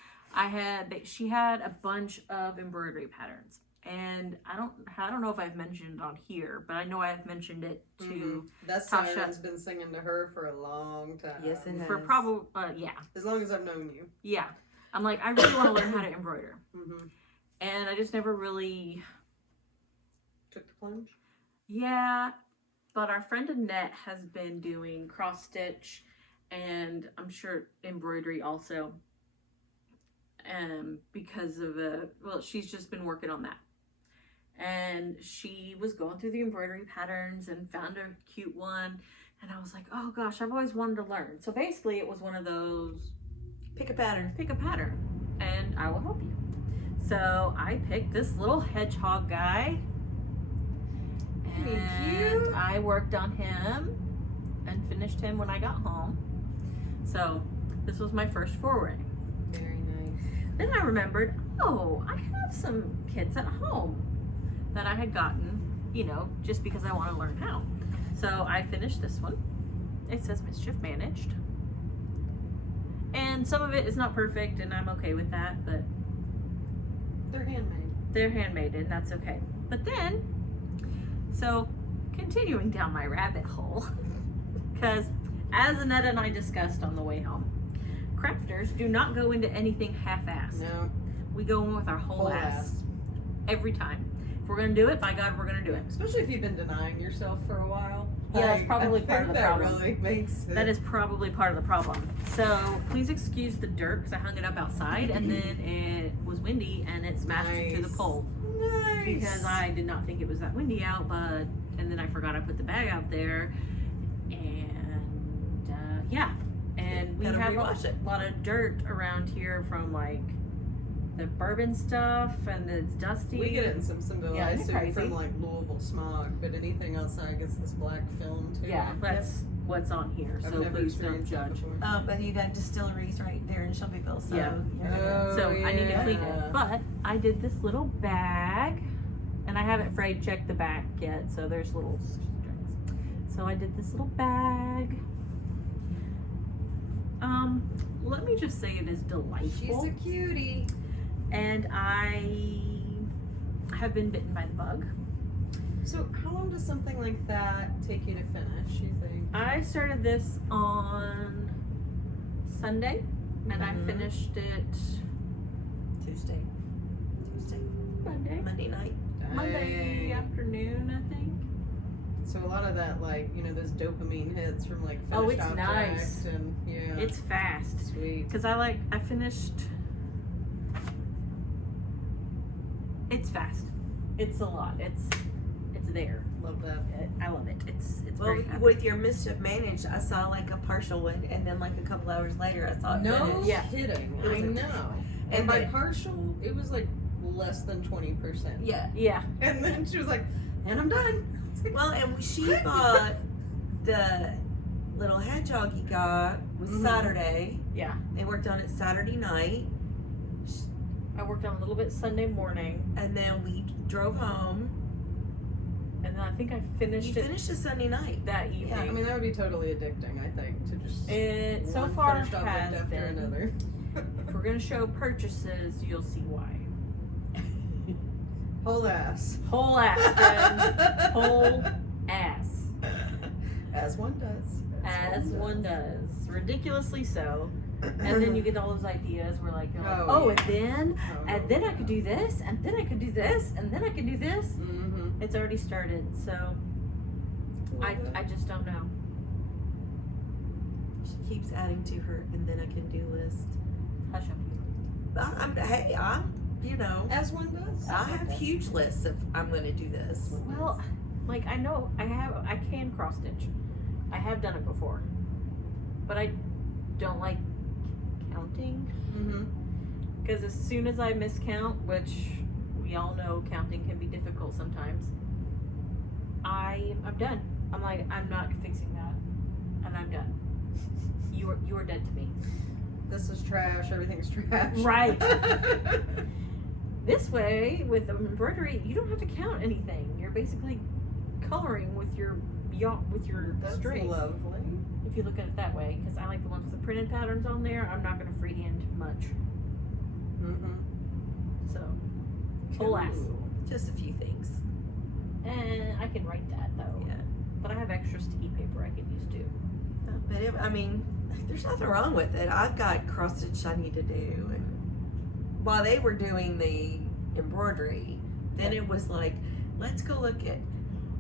she had a bunch of embroidery patterns, and I don't know if I've mentioned it on here, but I know I've mentioned it to That Tasha. siren's been singing to her for a long time. Yes, it has. for probably yeah. As long as I've known you. Yeah. I'm like, I really want to learn how to embroider, Mm-hmm. and I just never really. Took the plunge. Yeah, but our friend Annette has been doing cross stitch, and I'm sure embroidery also. Because of she's just been working on that, and she was going through the embroidery patterns and found a cute one, and I was like, oh gosh, I've always wanted to learn. So basically, it was one of those Pick a pattern. pick a pattern, and I will help you. So I picked this little hedgehog guy. And I worked on him and finished him when I got home. So this was my first foray. Very nice. Then I remembered, oh, I have some kits at home that I had gotten, just because I want to learn how. So I finished this one. It says Mischief Managed. And some of it is not perfect, and I'm okay with that, but They're handmade. they're handmade, and that's okay. But then, so continuing down my rabbit hole, because as Annette and I discussed on the way home, crafters do not go into anything half-assed. No. We go in with our whole ass every time. If we're gonna do it, by God, we're gonna do it. Especially if you've been denying yourself for a while. Yeah, that's probably part of the problem. That really makes it. That is probably part of the problem. So please excuse the dirt, because I hung it up outside, and then it was windy and it smashed into the Nice. pole. Nice. Because I did not think it was that windy out, and then I forgot I put the bag out there, and yeah, and we Gotta have rewash it. a lot of dirt around here from like the bourbon stuff, and it's dusty. We get it in Simpsonville, Yeah, I isn't it assume, crazy? from like Louisville smog, but anything outside gets this black film too. Yeah, that's what's on here. I've So never please don't experienced that judge. before. But you got distilleries right there in Shelbyville, so Yeah. you're gonna- So I need to clean yeah. it. But I did this little bag, and I haven't Frayed checked the back yet, so there's little strings. So I did this little bag. Let me just say it is delightful. She's a cutie. And I have been bitten by the bug. So how long does something like that take you to finish, you think? I started this on Sunday, and I finished it Tuesday, Monday night. Monday afternoon, I think. So a lot of that, like, you know, those dopamine hits from like Oh, finished it's object nice. and yeah, It's fast. sweet. Because I finished. It's fast. It's a lot. It's there. Love that. I love it. It's Well, very happy. with your mischief managed, I saw like a partial one, and then like a couple hours later, I saw it No finished. Yeah. kidding. It was I a- know. And And by then- partial, it was like less than 20%. Yeah. Yeah. And then she was like, "And I'm done." I was like, Well, and she bought the little hedgehog you got was Mhm. Saturday. Yeah. They worked on it Saturday night, I worked on a little bit Sunday morning, and then we drove home. and then I think I You finished it finished it Sunday night. that Yeah, evening. I mean, that would be totally addicting. I think to just It so one far finished object has after been. another. If we're gonna show purchases, you'll see why. Whole ass. Whole ass, friend. Whole ass. As one does. As one does. Ridiculously so. And then you get all those ideas where like, you're like, Oh, oh, yeah. and then I could do this, and then I could do this, and then I could do this. Mm-hmm. It's already started, so I just don't know. She keeps adding to her and then I can do list. Hush up. I'm you know, As one does. I have huge lists of I'm gonna do this. Well, like I know I can cross stitch. I have done it before, but I don't like counting Mm-hmm. because as soon as I miscount, which we all know counting can be difficult sometimes, I'm done. I'm like, I'm not fixing that, and I'm done. You are dead to me. This is trash. Everything's trash. Right. This way, with embroidery, you don't have to count anything. You're basically coloring with your That's string. lovely. If you look at it that way, because I like the ones with the printed patterns on there. I'm not going to freehand much. Mm-hmm. So, whole ass. Just a few things. And I can write that though. Yeah. But I have extra sticky paper I could use too. But I mean, there's nothing wrong with it. I've got cross stitch I need to do, and while they were doing the embroidery, then it was like, let's go look at.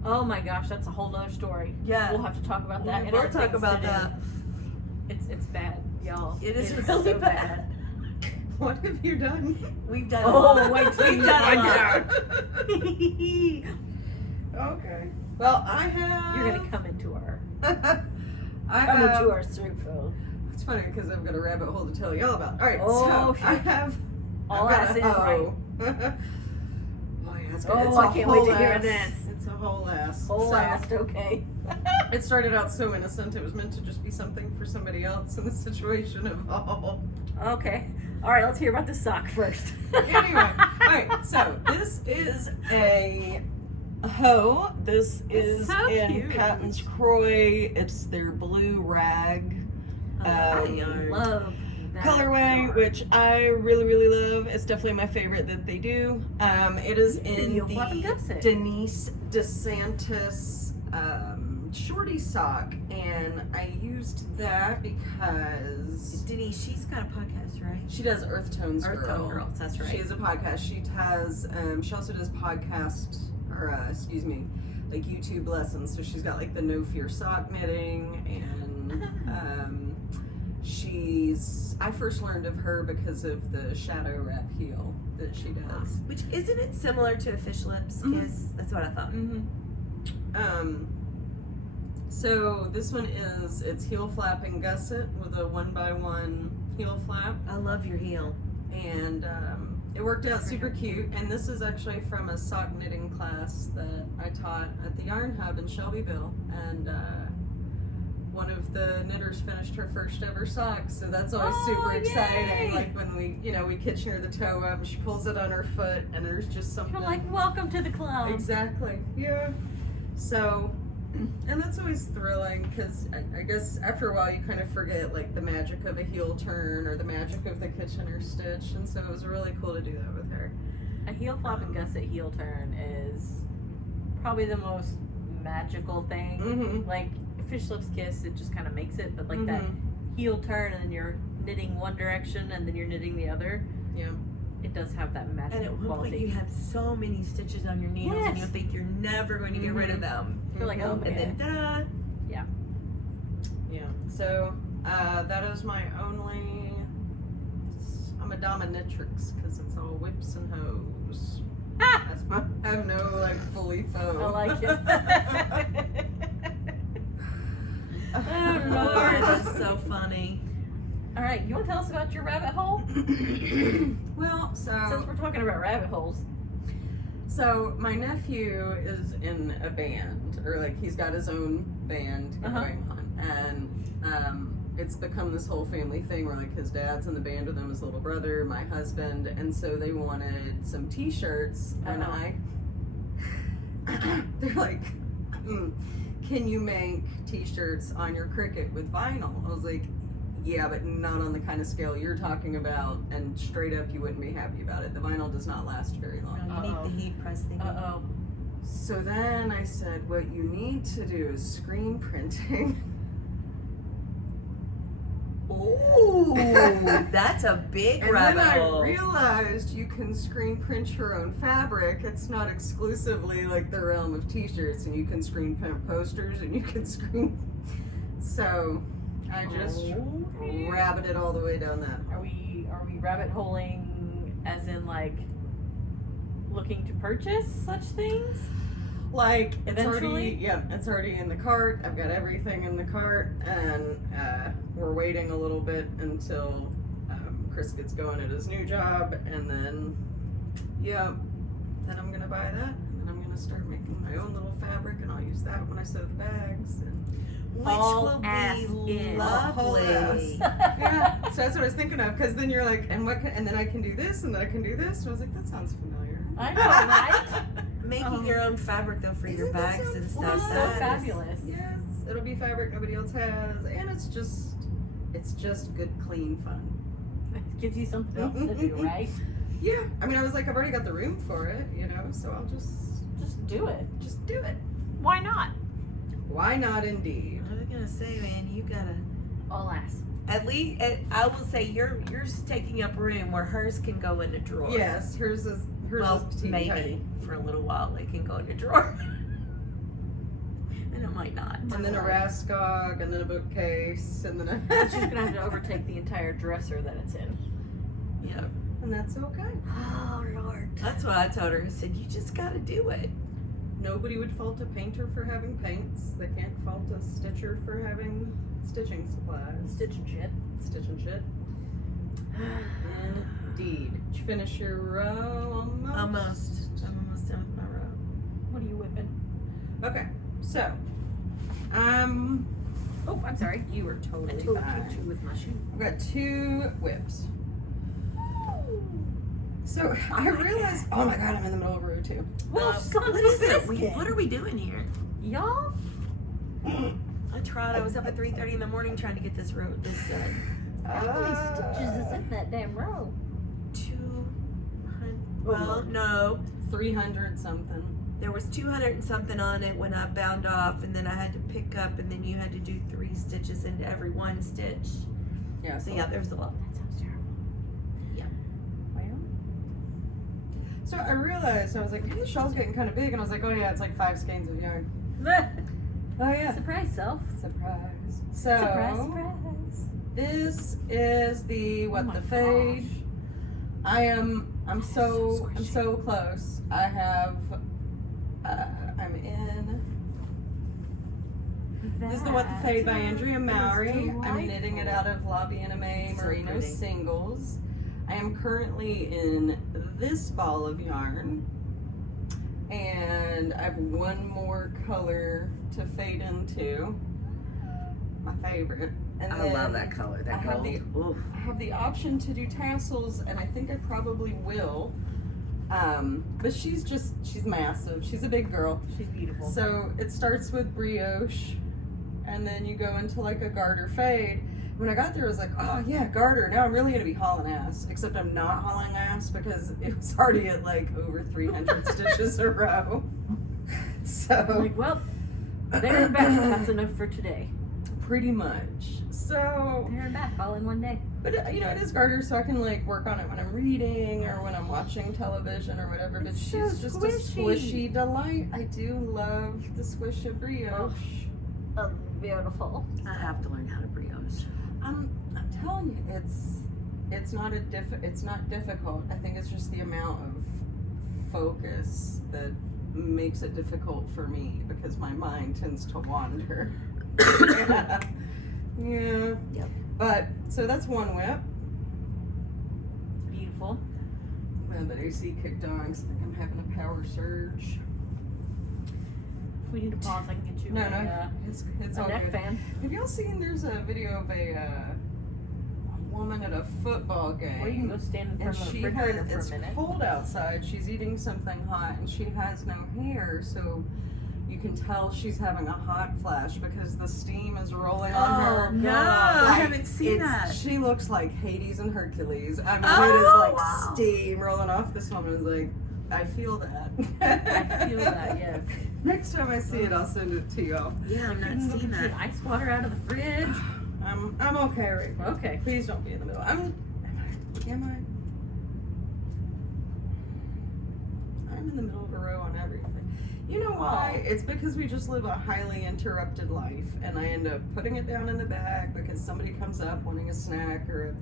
Oh my gosh, that's a whole nother story. Yeah, We'll have to talk about that. in we'll our talk things about to do. that. It's bad, y'all. It is It's really so bad. What have you done? We've done. Oh, a lot. wait till We've you done a find lot. out. Okay. Well, I have. You're gonna come into our I come have. into our circle. It's funny because I've got a rabbit hole to tell y'all about. All right. Oh, so I shit. have. All I've ass got in, a right? hoe. Oh yeah, it's good. Oh, It's I a can't wait to whole hear ass. this. It's a whole ass. Whole So, ass, okay. It started out so innocent. It was meant to just be something for somebody else, and the situation evolved. Okay. All right, let's hear about the sock first. Anyway, all right. So this is a hoe. This is so in cute. Patton's Croy. It's their blue rag I yarn. love that colorway, yarn. which I really, really love. It's definitely my favorite that they do. It is in You'll flap and the gusset. Denise DeSantis shorty sock, and I used that because Denise, she's got a podcast, right? she does Earth Tones Earth Tone Girls, that's right. She has a podcast. She has she also does podcast or excuse me, like YouTube lessons. So she's got like the No Fear sock knitting, and I first learned of her because of the shadow wrap heel that she does. Which isn't it similar to a fish lips Mhm. kiss? That's what I thought. So this one it's heel flap and gusset with a 1x1 heel flap, I love your heel. and it worked out super cute. And this is actually from a sock knitting class that I taught at the Yarn Hub in Shelbyville, and one of the knitters finished her first ever sock, so that's always super exciting. yay! Like when we kitchen her the toe up and she pulls it on her foot, and there's just something You're like, welcome to the club. exactly, yeah. So, and that's always thrilling because I guess after a while you kind of forget like the magic of a heel turn or the magic of the Kitchener stitch, and so it was really cool to do that with her. A heel flap and gusset heel turn is probably the most magical thing. Mm-hmm. Like fish lips kiss, it just kind of makes it, but like that heel turn and then you're knitting one direction and then you're knitting the other. Yeah. It does have that magic And at one quality. point you have so many stitches on your needles and you'll think you're never going to get rid of them. You're like, oh, And then ta-da! Yeah. So that is my only. I'm a dominatrix because it's all whips and hose. That's my. I have no like fully faux. I like it. Oh Lord, Lord. that's so funny. All right, you want to tell us about your rabbit hole? Well, Since we're talking about rabbit holes. So my nephew is in a band, or like he's got his own band going on, and it's become this whole family thing where like his dad's in the band with him, his little brother, my husband, and so they wanted some T-shirts, and they're like, can you make T-shirts on your Cricut with vinyl? I was like, yeah, but not on the kind of scale you're talking about, and straight up you wouldn't be happy about it. The vinyl does not last very long. You need the heat press thing. So then I said, what you need to do is screen printing. Ooh, that's a big And rabbit then I hole. realized you can screen print your own fabric. It's not exclusively like the realm of T-shirts, and you can screen print posters, and you can screen. So I just rabbited all the way down that. Are we rabbit holing as in like looking to purchase such things? Like Eventually? it's already in the cart. I've got everything in the cart, and we're waiting a little bit until Chris gets going at his new job, and then then I'm gonna buy that, and then I'm gonna start making my own little fabric, and I'll use that when I sew the bags. Which All will ass be in. lovely. Yeah, so that's what I was thinking of, because then you're like, and then I can do this, and then I can do this. And I was like, that sounds familiar. I know, right? Making your own fabric though for your Isn't that bags so and fun? stuff. So that is- fabulous. Yes, it'll be fabric nobody else has, and it's just good, clean fun. It gives you something else to do, right? Yeah, I mean, I was like, I've already got the room for it, so I'll just do it. do it. Why not? Why not, indeed? I was gonna say, man, you gotta. All ass. At least, I will say, yours taking up room where hers can go in a drawer. Yes, hers is teeny maybe tiny. for a little while it can go in a drawer, and it might not. And then a rascog, and then a bookcase, and then It's just gonna have to overtake the entire dresser that it's in. Yeah, and that's okay. Oh Lord. that's what I told her. I said, you just gotta do it. Nobody would fault a painter for having paints. They can't fault a stitcher for having stitching supplies. Stitch and shit. Stitch and shit. Indeed. Did you finish your row? Almost. I'm almost done with my row. What are you whipping? Okay, so, Oh, I'm sorry. you were I totally told fine. you to with my shoe. I've got 2 whips. So I realized, oh my god, I'm in the middle of row 2. Well, What is it? What are we doing here? Y'all? I tried. I was up at 3:30 in the morning trying to get this done. How many stitches is in that damn row? 200. Well, no. 300 something. There was 200 and something on it when I bound off, and then I had to pick up, and then you had to do 3 stitches into every 1 stitch. Yeah, So yeah, there's a lot. That sounds terrible. So I realized, I was like, hey, the shawl's getting kind of big, and I was like, oh yeah, it's like 5 skeins of yarn. Oh yeah. Surprise self. Surprise. So, Surprise, surprise. this is the, Oh my the fade. I'm so so close. I have, I'm in. This is the What the Fade by Andrea Mowry. I'm knitting it out of La Anime So Merino pretty. singles. I am currently in this ball of yarn, and I have 1 more color to fade into. My favorite. And I love that color. That I have gold. I have the option to do tassels, and I think I probably will. But she's massive. She's a big girl. She's beautiful. So it starts with brioche, and then you go into like a garter fade. When I got there, I was like, oh yeah, garter. Now I'm really gonna be hauling ass. Except I'm not hauling ass because it was already at like over 300 stitches a row. So like, well, there and back. That's enough for today. pretty much. So, There and back all in one day. but you know, it is garter, so I can like work on it when I'm reading or when I'm watching television or whatever. But It's she's so just squishy. a squishy delight. I do love the squish of brioche. Oh, beautiful. I have to learn how to brioche. I'm telling you, it's not difficult. I think it's just the amount of focus that makes it difficult for me because my mind tends to wander. Yeah. Yep. But so that's one whip. Beautiful. And the AC kicked on because I think I'm having a power surge. If we need to pause, I can get you No, a, no, it's a all neck good. fan. Have y'all seen? There's a video of a woman at a football game. Or you can go stand in And front of the she refrigerator has, for it's a minute. cold outside. She's eating something hot, and she has no hair, so you can tell she's having a hot flash because the steam is rolling on her. no, God. I haven't seen that. She looks like Hades and Hercules. I mean, Oh, it is like wow. steam rolling off. This woman is like, I feel that. I feel that, yes. Next time I see it, I'll send it to y'all. Yeah, I'm not Couldn't seeing get that. ice water out of the fridge. I'm okay right now. Okay. Please don't be in the middle. Am I? I'm in the middle of a row on everything. You know why? It's because we just live a highly interrupted life, and I end up putting it down in the bag because somebody comes up wanting a snack or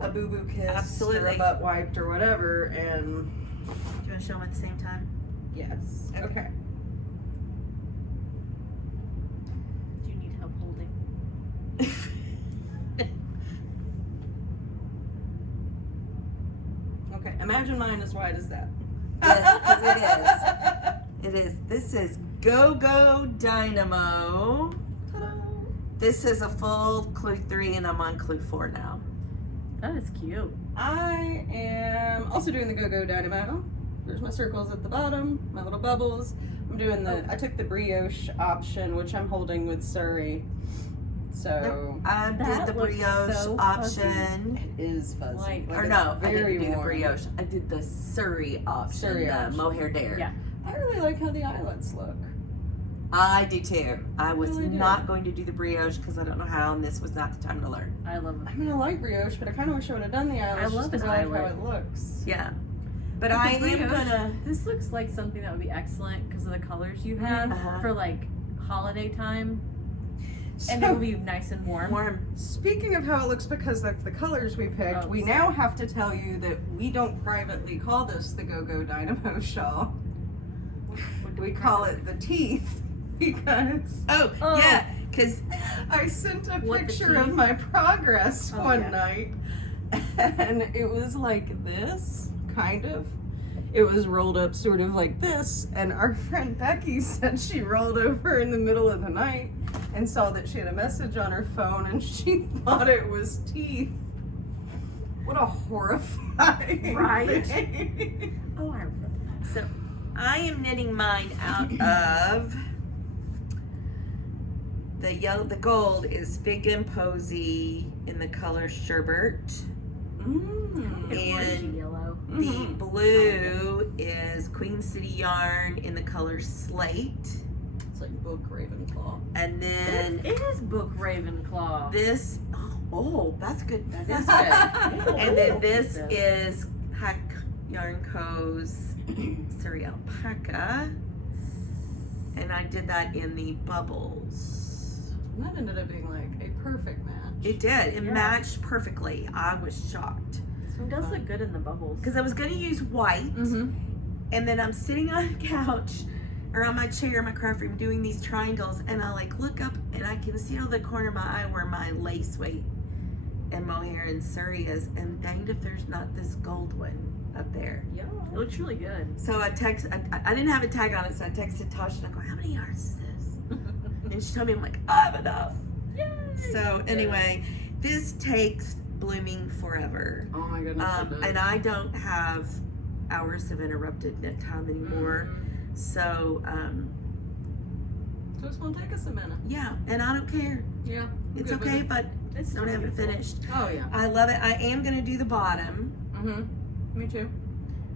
a boo-boo kiss or Absolutely. a butt wiped or whatever, and Do you want to show them at the same time? yes. Okay. Okay. Do you need help holding? Okay. Imagine mine as wide as that. Yes, 'cause it is. It is. This is Go Dynamo. Ta-da. This is a full clue 3 and I'm on clue 4 now. That is cute. I am also doing the Go Dynamo. There's my circles at the bottom, my little bubbles. I'm doing I took the brioche option, which I'm holding with Surrey. So I did That the looks brioche so option. it is fuzzy. Like- Or it's no, I very didn't do the warm. brioche. I did the Surrey option. Surrey the option. mohair dare. Yeah. I really like how the eyelets look. I do too. I was really do. not going to do the brioche because I don't know how, and this was not the time to learn. I love I mean, I like brioche, but I kind of wish I would have done the eyelets. I love just 'cause an I like how eyelet. it looks. Yeah. But the I am brioche, gonna. This looks like something that would be excellent because of the colors you have Uh-huh. for like holiday time, and it So, will be nice and warm. Warm. speaking of how it looks because of the colors we picked, Oh, we sorry. now have to tell you that we don't privately call this the Go Dynamo shawl. What do We call it the teeth because Oh, Oh. yeah, because I sent a What, the picture of teeth? my progress Oh, one yeah. night, and it was like this, kind of. It was rolled up sort of like this, and our friend Becky said she rolled over in the middle of the night and saw that she had a message on her phone, and she thought it was teeth. What a horrifying Right? thing. Oh, I remember that. so I am knitting mine out of the yellow. The gold is Fig and Posy in the color sherbet. Mm. And Orangey yellow. The Mhm. blue is Queen City yarn in the color slate. It's like book Ravenclaw. And then It is Book Ravenclaw. this, oh, that's good. That is good. And then this is Hack Yarn Co.'s Surrey Alpaca. And I did that in the bubbles. And that ended up being like a perfect match. It did. It Yeah. matched perfectly. I was shocked. So It does fun. look good in the bubbles. Because I was going to use white. Mm-hmm. And then I'm sitting on a couch or on my chair in my craft room doing these triangles, and I like look up and I can see out of the corner of my eye where my lace weight and mohair and Surrey is, and danged if there's not this gold one up there. Yeah. It looks really good. So I didn't have a tag on it, so I texted Tasha and I go, how many yards is this? And she told me, I'm like, I have enough. Yay! So anyway, this takes blooming forever. Oh my goodness. it does. And I don't have hours of interrupted knit time anymore. So, So it's gonna take us a minute. yeah, and I don't care. Yeah. It's good with okay, it. but It's don't have it beautiful. finished. Oh yeah. I love it. I am going to do the bottom Mm-hmm. Me too.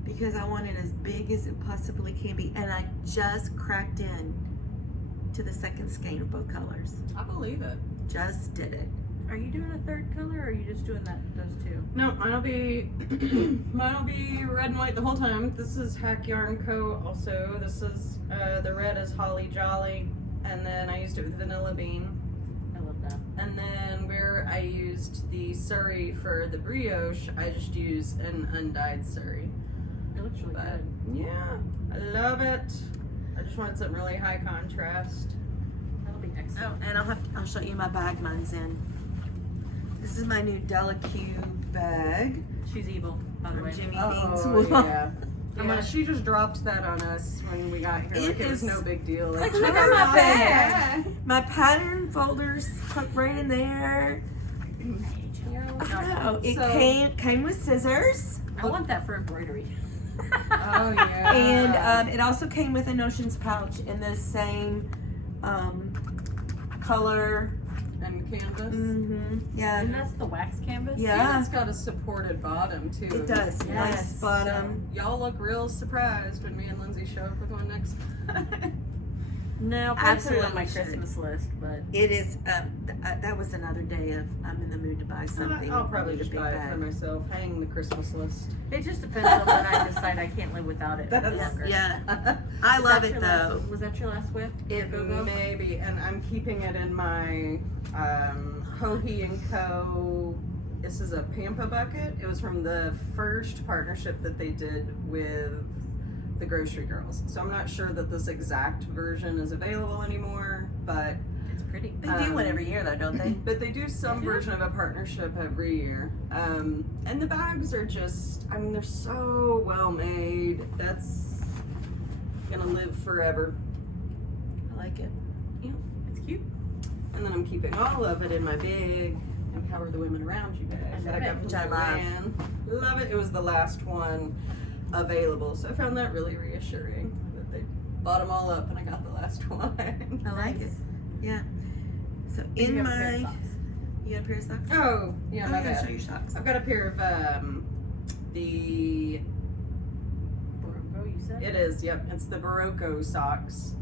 because I want it as big as it possibly can be. And I just cracked in to the second skein of both colors. I believe it. Just did it. Are you doing a third color, or are you just doing those two? No, mine'll be red and white the whole time. This is Hack Yarn Co. Also, this is the red is Holly Jolly, and then I used it with Vanilla Bean. I love that. And then where I used the Surrey for the brioche, I just use an undyed Surrey. It looks really But good. yeah, I love it. I just wanted something really high contrast. That'll be Oh, excellent. and I'll show you my bag mine's in. This is my new Delicube bag. She's evil, by the From way. Jimmy Bean's Oh Wool. yeah. Yeah, she just dropped that on us when we got here. It It was is no big deal. like, check look out at my my bag. My pattern folder's tucked right in there. Oh, it So- came with scissors, I want that for embroidery. Oh yeah. and it also came with a notions pouch in the same color. and canvas. Yeah, And that's the wax canvas? Yeah. And it's got a supported bottom too. it does. Yes. Nice bottom. So, y'all look real surprised when me and Lindsay show up with one next time. No, I'll probably put it on Absolutely my should. Christmas list, but It is. That was another day of I'm in the mood to buy something. I'll I probably need a just big buy it bag. for myself. Hang the Christmas list. it just depends on when I decide I can't live without it. That's- longer. Yeah, I Is love that it your though. last- was that your last whip? It Go-Go? maybe, and I'm keeping it in my Hohi & Co. This is a Pampa bucket. It was from the first partnership that they did with the Grocery Girls. So I'm not sure that this exact version is available anymore, but It's pretty. They do one every year though, don't they? but they do some version of a partnership every year. And the bags are just, I mean, they're so well made. That's gonna live forever. I like it. It's cute. And then I'm keeping all of it in my big Empower the Women Around You bag that I got from Which I love. Joanne. Love it. It was the last one available, so I found that really reassuring that they bought them all up and I got the last one. I like it. Yeah. So You in have a pair of my, socks. you got a pair of socks? Oh, yeah, I'm my gonna show bad. your socks. I've got a pair of the Barocco, you said? it is, yep, it's the Barocco socks.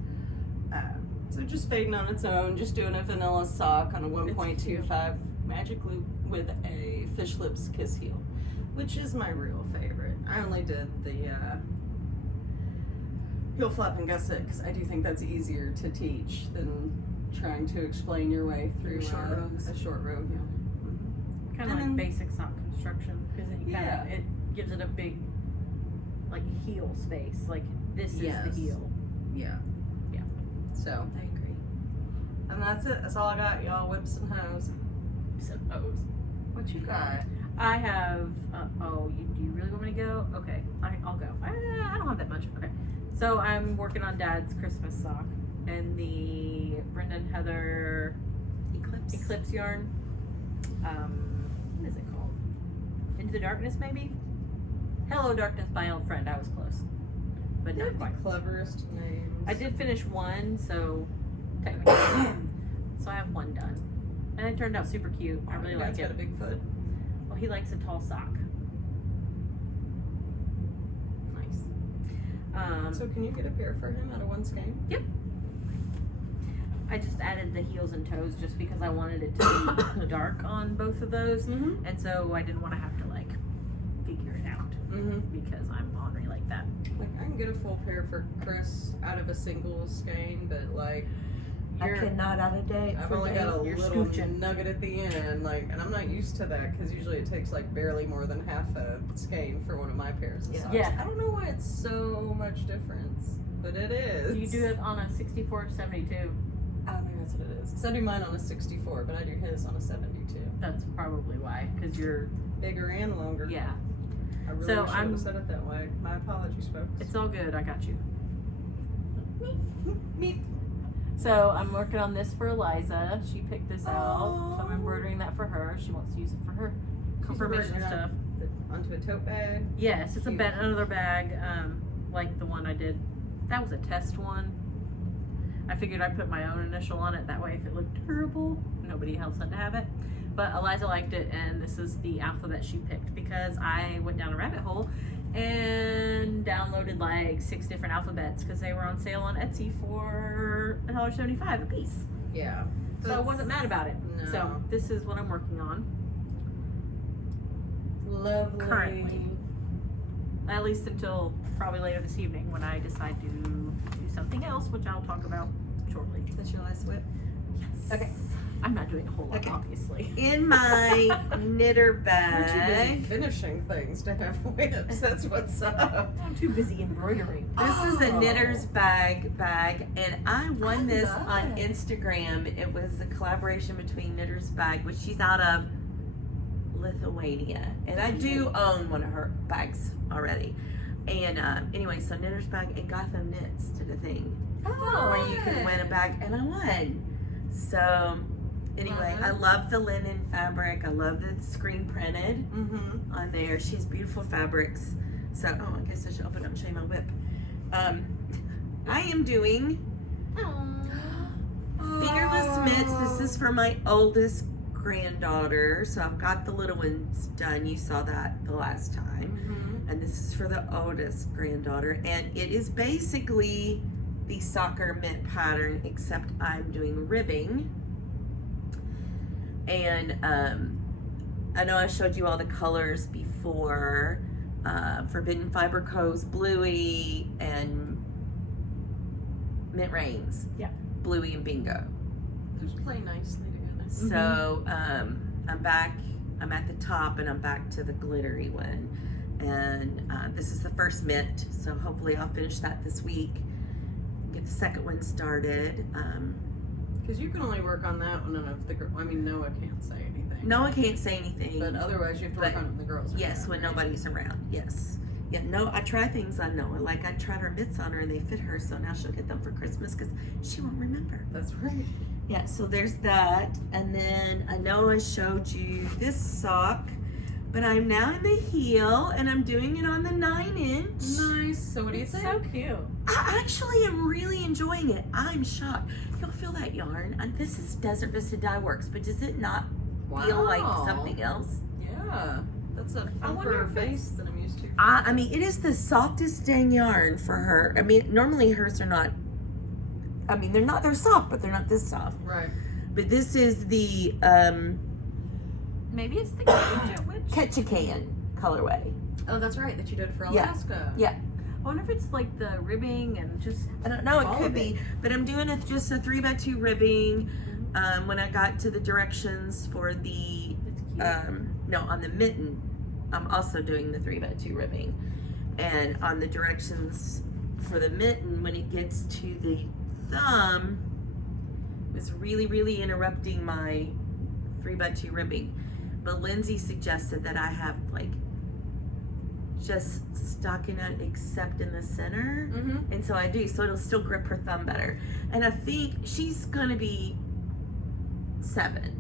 So just fading on its own, just doing a vanilla sock on a 1.25 magic loop with a fish lips kiss heel, which is my real favorite. I only did the heel flap and gusset because I do think that's easier to teach than trying to explain your way through Short rows. a short row heel. Kind And of then- like basic sock construction, because it Yeah. it gives it a big, like, heel space. Like, this is Yes. the heel. Yeah. Yeah. So, I agree. and that's it. That's all I got, y'all. Whips and hose. Suppose. What you got? I have. Do you really want me to go? Okay, I'll go. I don't have that much. Okay, so I'm working on Dad's Christmas sock and the Brenda and Heather Eclipse yarn. What is it called? Into the Darkness, maybe? Hello Darkness, my old friend. I was close, but not quite. Cleverest names. I did finish one, so technically, so I have one done, and it turned out super cute. I really like Dad's it. got a big foot. Well, he likes a tall sock. Nice. So can you get a pair for him out of one skein? I just added the heels and toes just because I wanted it to be dark on both of those, Mm-hmm. and so I didn't want to have to like figure it out Mm-hmm. because I'm ornery like that. Like I can get a full pair for Chris out of a single skein, but like I cannot out a day. I've for only got a You're little scooching. nugget at the end, like, and I'm not used to that because usually it takes like barely more than half a skein for one of my pairs of Yeah. socks. Yeah. I don't know why it's so much difference, but it is. You do it on a 64, 72. I think that's what it is. So I do mine on a 64, but I do his on a 72. That's probably why, because you're Bigger and longer. yeah. I really So wish I would I'm- have said it that way. My apologies, folks. It's all good. I got you. Me. So I'm working on this for Eliza. She picked this out, so I'm Aw. embroidering that for her. She wants to use it for her confirmation embroidering stuff. Onto a tote bag. Yes, it's Cute. another bag, like the one I did. That was a test one. I figured I'd put my own initial on it. That way, if it looked terrible, nobody else had to have it. But Eliza liked it, and this is the alphabet she picked because I went down a rabbit hole and downloaded like 6 different alphabets because they were on sale on Etsy for $1.75 a piece. Yeah. So I wasn't mad about it. No. So this is what I'm working on Lovely. currently. At least until probably later this evening when I decide to do something else, which I'll talk about shortly. That's your last whip? Yes. Okay. I'm not doing a whole lot, Okay. obviously. In my knitter We're too busy bag. finishing things to have whips. That's what's up. I'm too busy embroidering. This is a Oh. knitter's bag, and I won this love on it. Instagram. It was a collaboration between Knitter's Bag, which she's out of Lithuania, and I do own one of her bags already. And anyway, so Knitter's Bag and Gotham Knits did a thing where you can win a bag, and I won. So anyway, I love the linen fabric. I love the screen printed Mm-hmm. on there. She has beautiful fabrics. So, oh, I guess I should open up and show you my whip. I am doing fingerless mitts. This is for my oldest granddaughter. So I've got the little ones done. You saw that the last time. Mm-hmm. And this is for the oldest granddaughter. And it is basically the soccer mitt pattern, except I'm doing ribbing. And I know I showed you all the colors before. Forbidden Fiber Co's Bluey and Mint Rains. Yeah. Bluey and Bingo. Those play nicely together. So I'm back. I'm at the top and I'm back to the glittery one. And this is the first mitt, so hopefully I'll finish that this week. Get the second one started. Because you can only work on that one if the I mean, Noah can't say anything. Noah can't say anything. But otherwise, you have to work But on it when the girls are Yes, around, when right? nobody's around. Yes. Yeah, no, I try things on Noah. Like I tried her mitts on her and they fit her, so now she'll get them for Christmas because she won't remember. That's right. Yeah, so there's that. And then I know I showed you this sock, but I'm now in the heel and I'm doing it on the 9-inch. Nice. So what do you It's think? so cute. I actually am really enjoying it. I'm shocked. You'll feel that yarn. And this is Desert Vista Dye Works, but does it not feel like something else? Yeah. That's a I wonder bumper if it's- base that I'm used to. I mean, it is the softest dang yarn for her. I mean, normally hers are not, I mean, they're soft, but they're not this soft. Right. But this is the Maybe it's the witch. Ketchikan colorway. Oh, that's right. That you did for Yeah. Alaska. Yeah. I wonder if it's like the ribbing and just I don't know, it All could of be, but I'm doing just a 3x2 ribbing. When I got to the directions for the, it's cute. no, on the mitten, I'm also doing the 3x2 ribbing. And on the directions for the mitten, when it gets to the thumb, it was really, really interrupting my 3x2 ribbing. But Lindsay suggested that I have like just stockinette except in the center. Mm-hmm. And so I do, so it'll still grip her thumb better. And I think she's gonna be 7.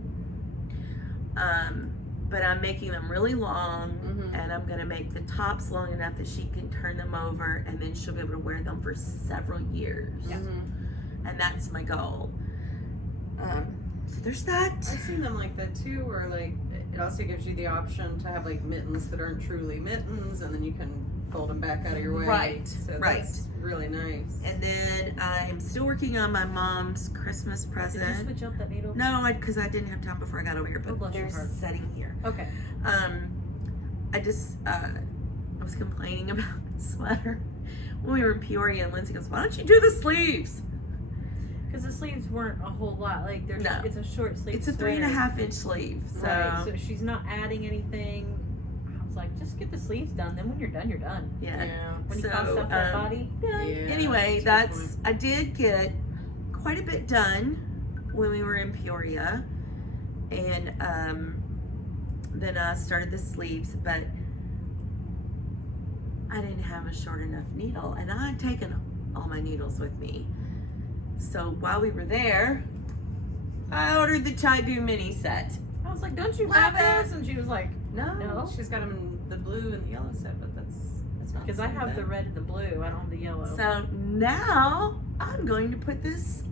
But I'm making them really long, Mhm. and I'm gonna make the tops long enough that she can turn them over, and then she'll be able to wear them for several years. Mm-hmm. And that's my goal. So there's that. I've seen them like that too, where like it also gives you the option to have like mittens that aren't truly mittens, and then you can fold them back out of your way. Right, So right. that's really nice. And then I'm still working on my mom's Christmas Did you present. switch out that needle? No, because I didn't have time before I got over here, Oh, but bless your they're heart. setting here. Okay. I just I was complaining about the sweater when we were in Peoria, and Lindsay goes, "Why don't you do the sleeves?" Because the sleeves weren't a whole lot. Like there's, No. it's a short sleeve. It's a sweater. 3.5-inch sleeve, so, Right. So she's not adding anything. I was like, just get the sleeves done. Then when you're done, you're done. yeah. When you So, cross out that body, done. Yeah, Anyway, that's a good that's I did get quite a bit done when we were in Peoria, and then I started the sleeves, but I didn't have a short enough needle, and I had taken all my needles with me. So while we were there, I ordered the Chai-Bu mini set. I was like, don't you Love have it. this? And she was like, No, No? she's got them in the blue and the yellow set, but that's not. because I the same have the thing. red and the blue. I don't have the yellow. So now I'm going to put this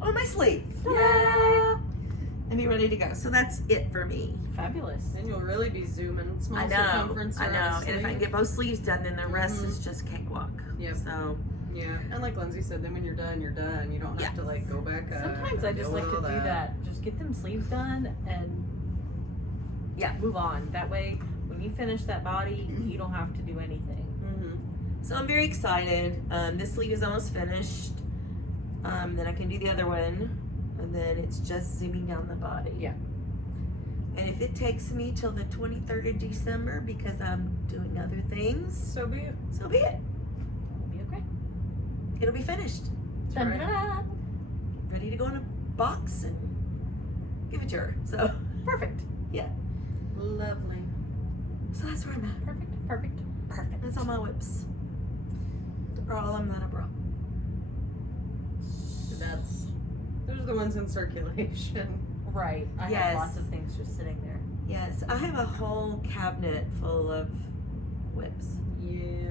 on my sleeve. Yay! and be ready to go. So that's it for me. Fabulous. Then you'll really be zooming. Small circumference. I know. around the And if I can sleeve. get both sleeves done, then the rest is just cakewalk. Yep. So Yeah, and like Lindsay said, then when you're done, you're done. You don't have to like go back. Sometimes I just like to do that. Just get them sleeves done and move on. That way, when you finish that body, you don't have to do anything. So I'm very excited. This sleeve is almost finished. Then I can do the other one, and then it's just zooming down the body. Yeah. And if it takes me till the 23rd of December because I'm doing other things, So be it. so be it. It'll be okay. It'll be finished. That's right. Ta-da! Ready to go in a box and give it to her. So Perfect. Lovely. So that's where I'm at. Perfect. That's all my whips. Or all of them that I brought. Those are the ones in circulation. Right. I Yes. have lots of things just sitting there. Yes, I have a whole cabinet full of whips. Yeah.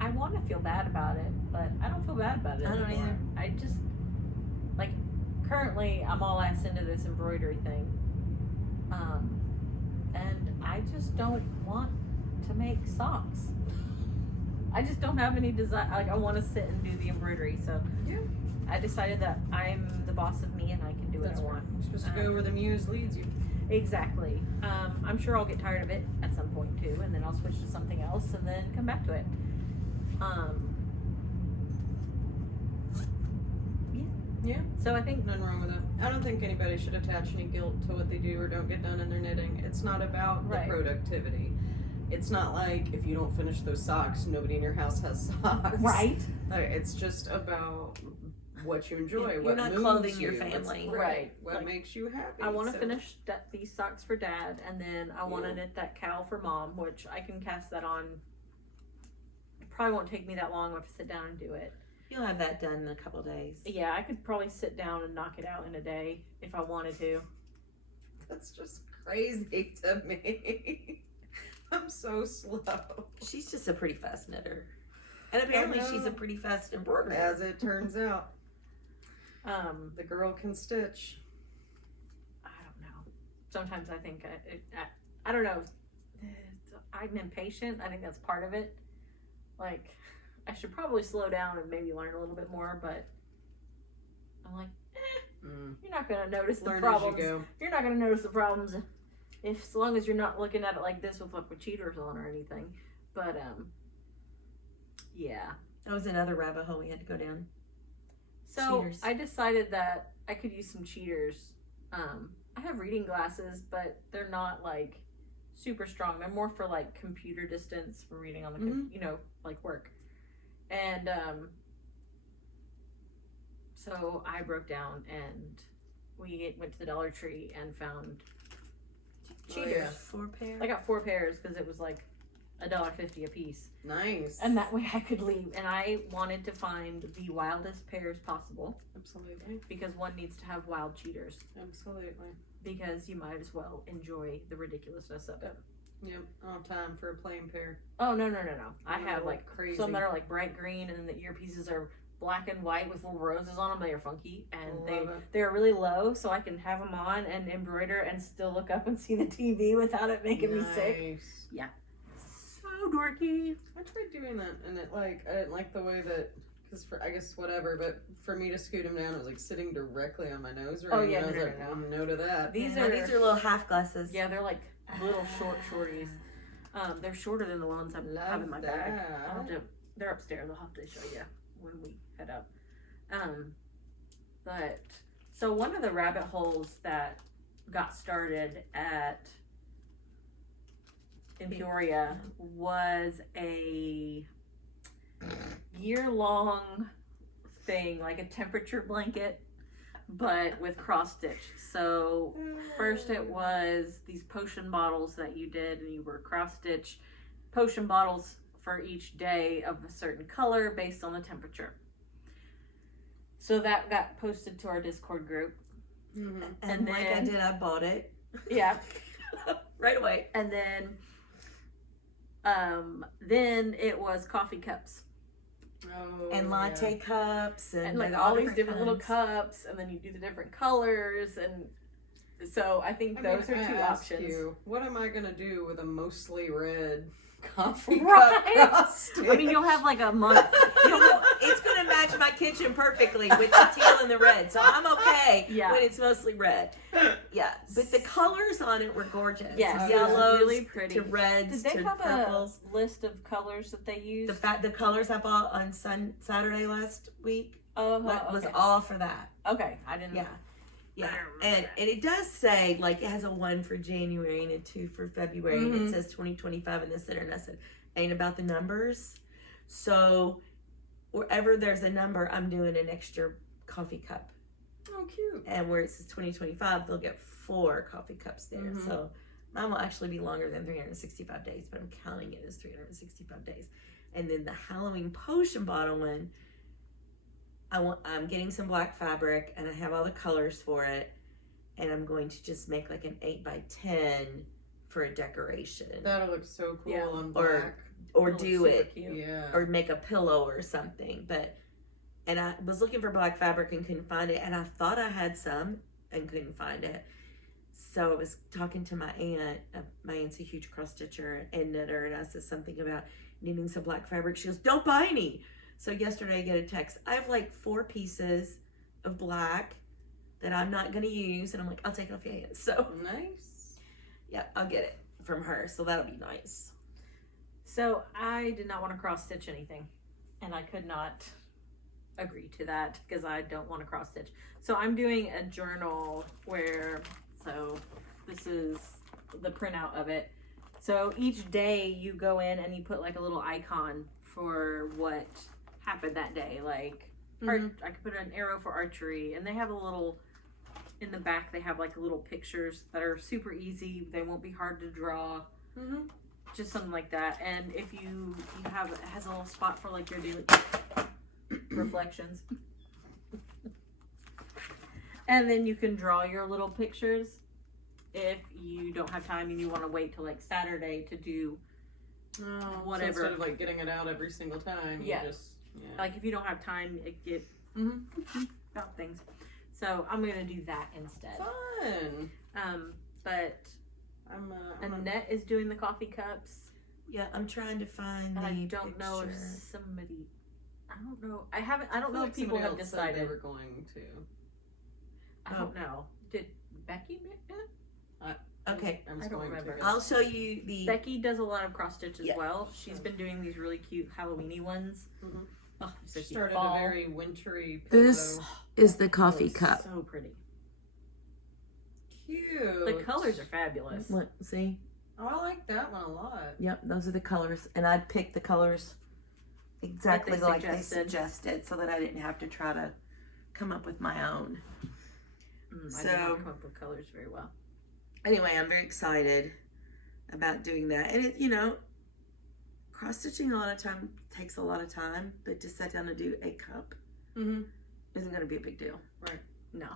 I want to feel bad about it, but I don't feel bad about it I don't anymore. either. I just, like, currently I'm all ass into this embroidery thing. And I just don't want to make socks. I just don't have any desire. Like, I want to sit and do the embroidery. So Yeah. I decided that I'm the boss of me and I can do what That's I want. You're supposed to go where the muse leads you. Exactly. I'm sure I'll get tired of it at some point too, and then I'll switch to something else and then come back to it. Yeah. So I think Nothing wrong with it. I don't think anybody should attach any guilt to what they do or don't get done in their knitting. It's not about Right. the productivity. It's not like if you don't finish those socks, nobody in your house has socks. right. Like, it's just about what you enjoy. You're what not moves clothing your you, what's- family. Right. What Like, makes you happy. I want to So- finish these socks for Dad, and then I want to Yeah. knit that cowl for Mom, which I can cast that on. It probably won't take me that long. I have to sit down and do it. You'll have that done in a couple days. Yeah, I could probably sit down and knock it out in a day if I wanted to. That's just crazy to me. I'm so slow. She's just a pretty fast knitter. And apparently she's a pretty fast embroiderer. As it turns out, Um, the girl can stitch. I don't know. Sometimes I think I don't know. I'm impatient. I think that's part of it. Like, I should probably slow down and maybe learn a little bit more, but I'm like, you're not gonna notice the Learn problems. as you go. You're not gonna notice the problems if, as long as you're not looking at it like this with cheaters on or anything. But yeah. That was another rabbit hole we had to go down. So Cheaters. I decided that I could use some cheaters. I have reading glasses, but they're not like super strong. They're more for like computer distance for reading on the like work. And so I broke down and we went to the Dollar Tree and found cheaters. Oh, yeah. 4 pairs. I got 4 pairs because it was like $1.50 a piece. Nice. And that way I could leave. And I wanted to find the wildest pairs possible Absolutely. because one needs to have wild cheaters. Absolutely. Because you might as well enjoy the ridiculousness of it. Yep. I don't have time for a plain pair. Oh, no. I They're have like crazy. some that are like bright green and then the earpieces are black and white with little roses on them. They are funky and Love it. they're really low so I can have them on and embroider and still look up and see the TV without it making me sick. Nice. Yeah. So dorky. I tried doing that, and I didn't like the way that, because I guess whatever, but for me to scoot him down, it was like sitting directly on my nose. Right? Oh, yeah, and I was no, like, no, no. no to that. These Yeah, these are little half glasses. Yeah, they're like little shorties. They're shorter than the ones I have in my bag. I'll have to, they're upstairs. I'll have to show you when we head up. But so one of the rabbit holes that got started in Peoria was a year-long thing, like a temperature blanket, but with cross stitch. So first it was these potion bottles that you did, and you were cross stitch potion bottles for each day of a certain color based on the temperature. So that got posted to our Discord group. Mm-hmm. And like I then- did, I bought it. Yeah. Right away. And then it was coffee cups. Oh, and latte cups and like like all these different little kinds. cups, and then you do the different colors, and so I think those are two options. What am I gonna do with a mostly red coffee Right. cup cross stitch? I mean, you'll have like a month. It's gonna match my kitchen perfectly with the teal and the red, so I'm okay Yeah. when it's mostly red. Yeah, but the colors on it were gorgeous. Yes, From it was yellows really pretty. to reds Did they to have purples. a list of colors that they used? The colors I bought on Saturday last week was okay. all for that. Okay, I didn't. Yeah. Yeah, and it does say, like, it has a 1 for January and a 2 for February, and it says 2025 in the center, and I said, ain't about the numbers. So wherever there's a number, I'm doing an extra coffee cup. Oh, cute. And where it says 2025, they'll get 4 coffee cups there. So mine will actually be longer than 365 days, but I'm counting it as 365 days. And then the Halloween potion bottle one, I'm getting some black fabric, and I have all the colors for it, and I'm going to just make like an 8x10 for a decoration. That'll look so cool on Or- black. Or That do looks it. super cute. Yeah. Or make a pillow or something. And I was looking for black fabric and couldn't find it, and I thought I had some and couldn't find it. So I was talking to my aunt. My aunt's a huge cross stitcher and knitter, and I said something about needing some black fabric. She goes, "Don't buy any." So yesterday I get a text. I have like 4 pieces of black that I'm not going to use, and I'm like, I'll take it off your hands. So Nice. yeah, I'll get it from her. So that'll be nice. So I did not want to cross stitch anything, and I could not agree to that because I don't want to cross stitch. So I'm doing a journal so this is the printout of it. So each day you go in and you put like a little icon for what happened that day. Like I could put an arrow for archery, and they have a little, in the back they have like little pictures that are super easy. They won't be hard to draw. Just something like that. And if you have, it has a little spot for like your daily reflections. And then you can draw your little pictures if you don't have time and you want to wait till like Saturday to do whatever. So instead of like getting it out every single time, Yeah. you just like if you don't have time, it get about things. So I'm gonna do that instead. fun. But Annette is doing the coffee cups. Yeah, I'm trying to find And the I don't know if picture. somebody. I don't know. I don't know if people have decided. they were going to. I don't know. Did Becky make it? Okay, I was I don't going remember. to. I'll show you the. Becky does a lot of cross stitch as Yeah. well. She's been doing these really cute Halloweeny ones. Oh, so She started fall. a very wintry This pillow. is the coffee It's cup. So pretty. Cute. The colors are fabulous. What? See? Oh, I like that one a lot. Yep, those are the colors, and I picked the colors exactly like they suggested. suggested, so that I didn't have to try to come up with my own. I did So- not come up with colors very well. Anyway, I'm very excited about doing that, and it, cross stitching a lot of time takes a lot of time, but to sit down and do a cup isn't going to be a big deal. No.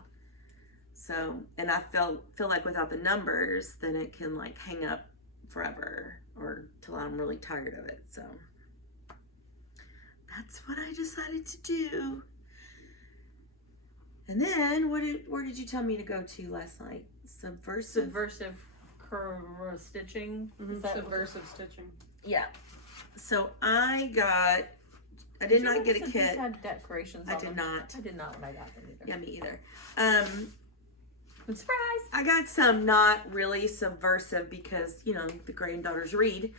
So, and I feel like without the numbers, then it can like hang up forever or till I'm really tired of it. So that's what I decided to do. And then where did you tell me to go to last night? Subversive stitching. Is that what- Subversive stitching. Yeah. So I did not get a These kit. had decorations I on did them. not. I did not when I got them either. Yeah, me either. Surprise! I got some not really subversive because, the granddaughters read.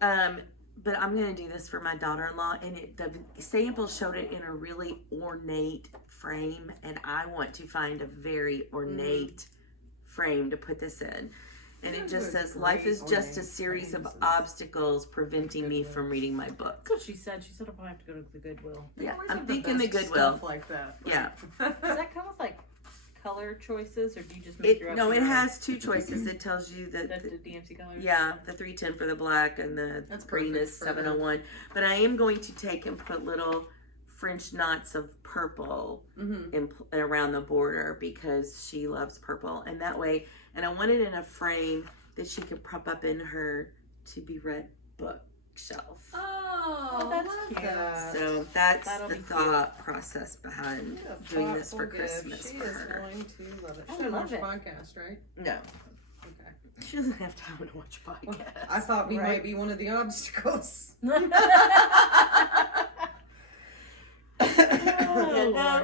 But I'm going to do this for my daughter-in-law, and the sample showed it in a really ornate frame, and I want to find a very ornate frame to put this in. And it just says, life is just a series of obstacles preventing me from reading my book. That's what she said. She said I'll probably have to go to the Goodwill. Yeah, Always I'm have thinking the best Goodwill. Stuff like that. Yeah. Does that come with like color choices, or do you just make your own? No, it has 2 choices. It tells you the that DMC colors. yeah, the 310 for the black and the That's green perfect is for 701. But I am going to take and put little French knots of purple around the border because she loves purple, and that way. And I want it in a frame that she could prop up in her to be read book shelf. Oh, that's love cute. that. So that's That'll the be thought process behind What a doing this for thoughtful gift. Christmas She for is her. going to love it. I She doesn't love watch it. podcast, right? No, Okay. she doesn't have time to watch podcasts. I thought we Right. might be one of the obstacles.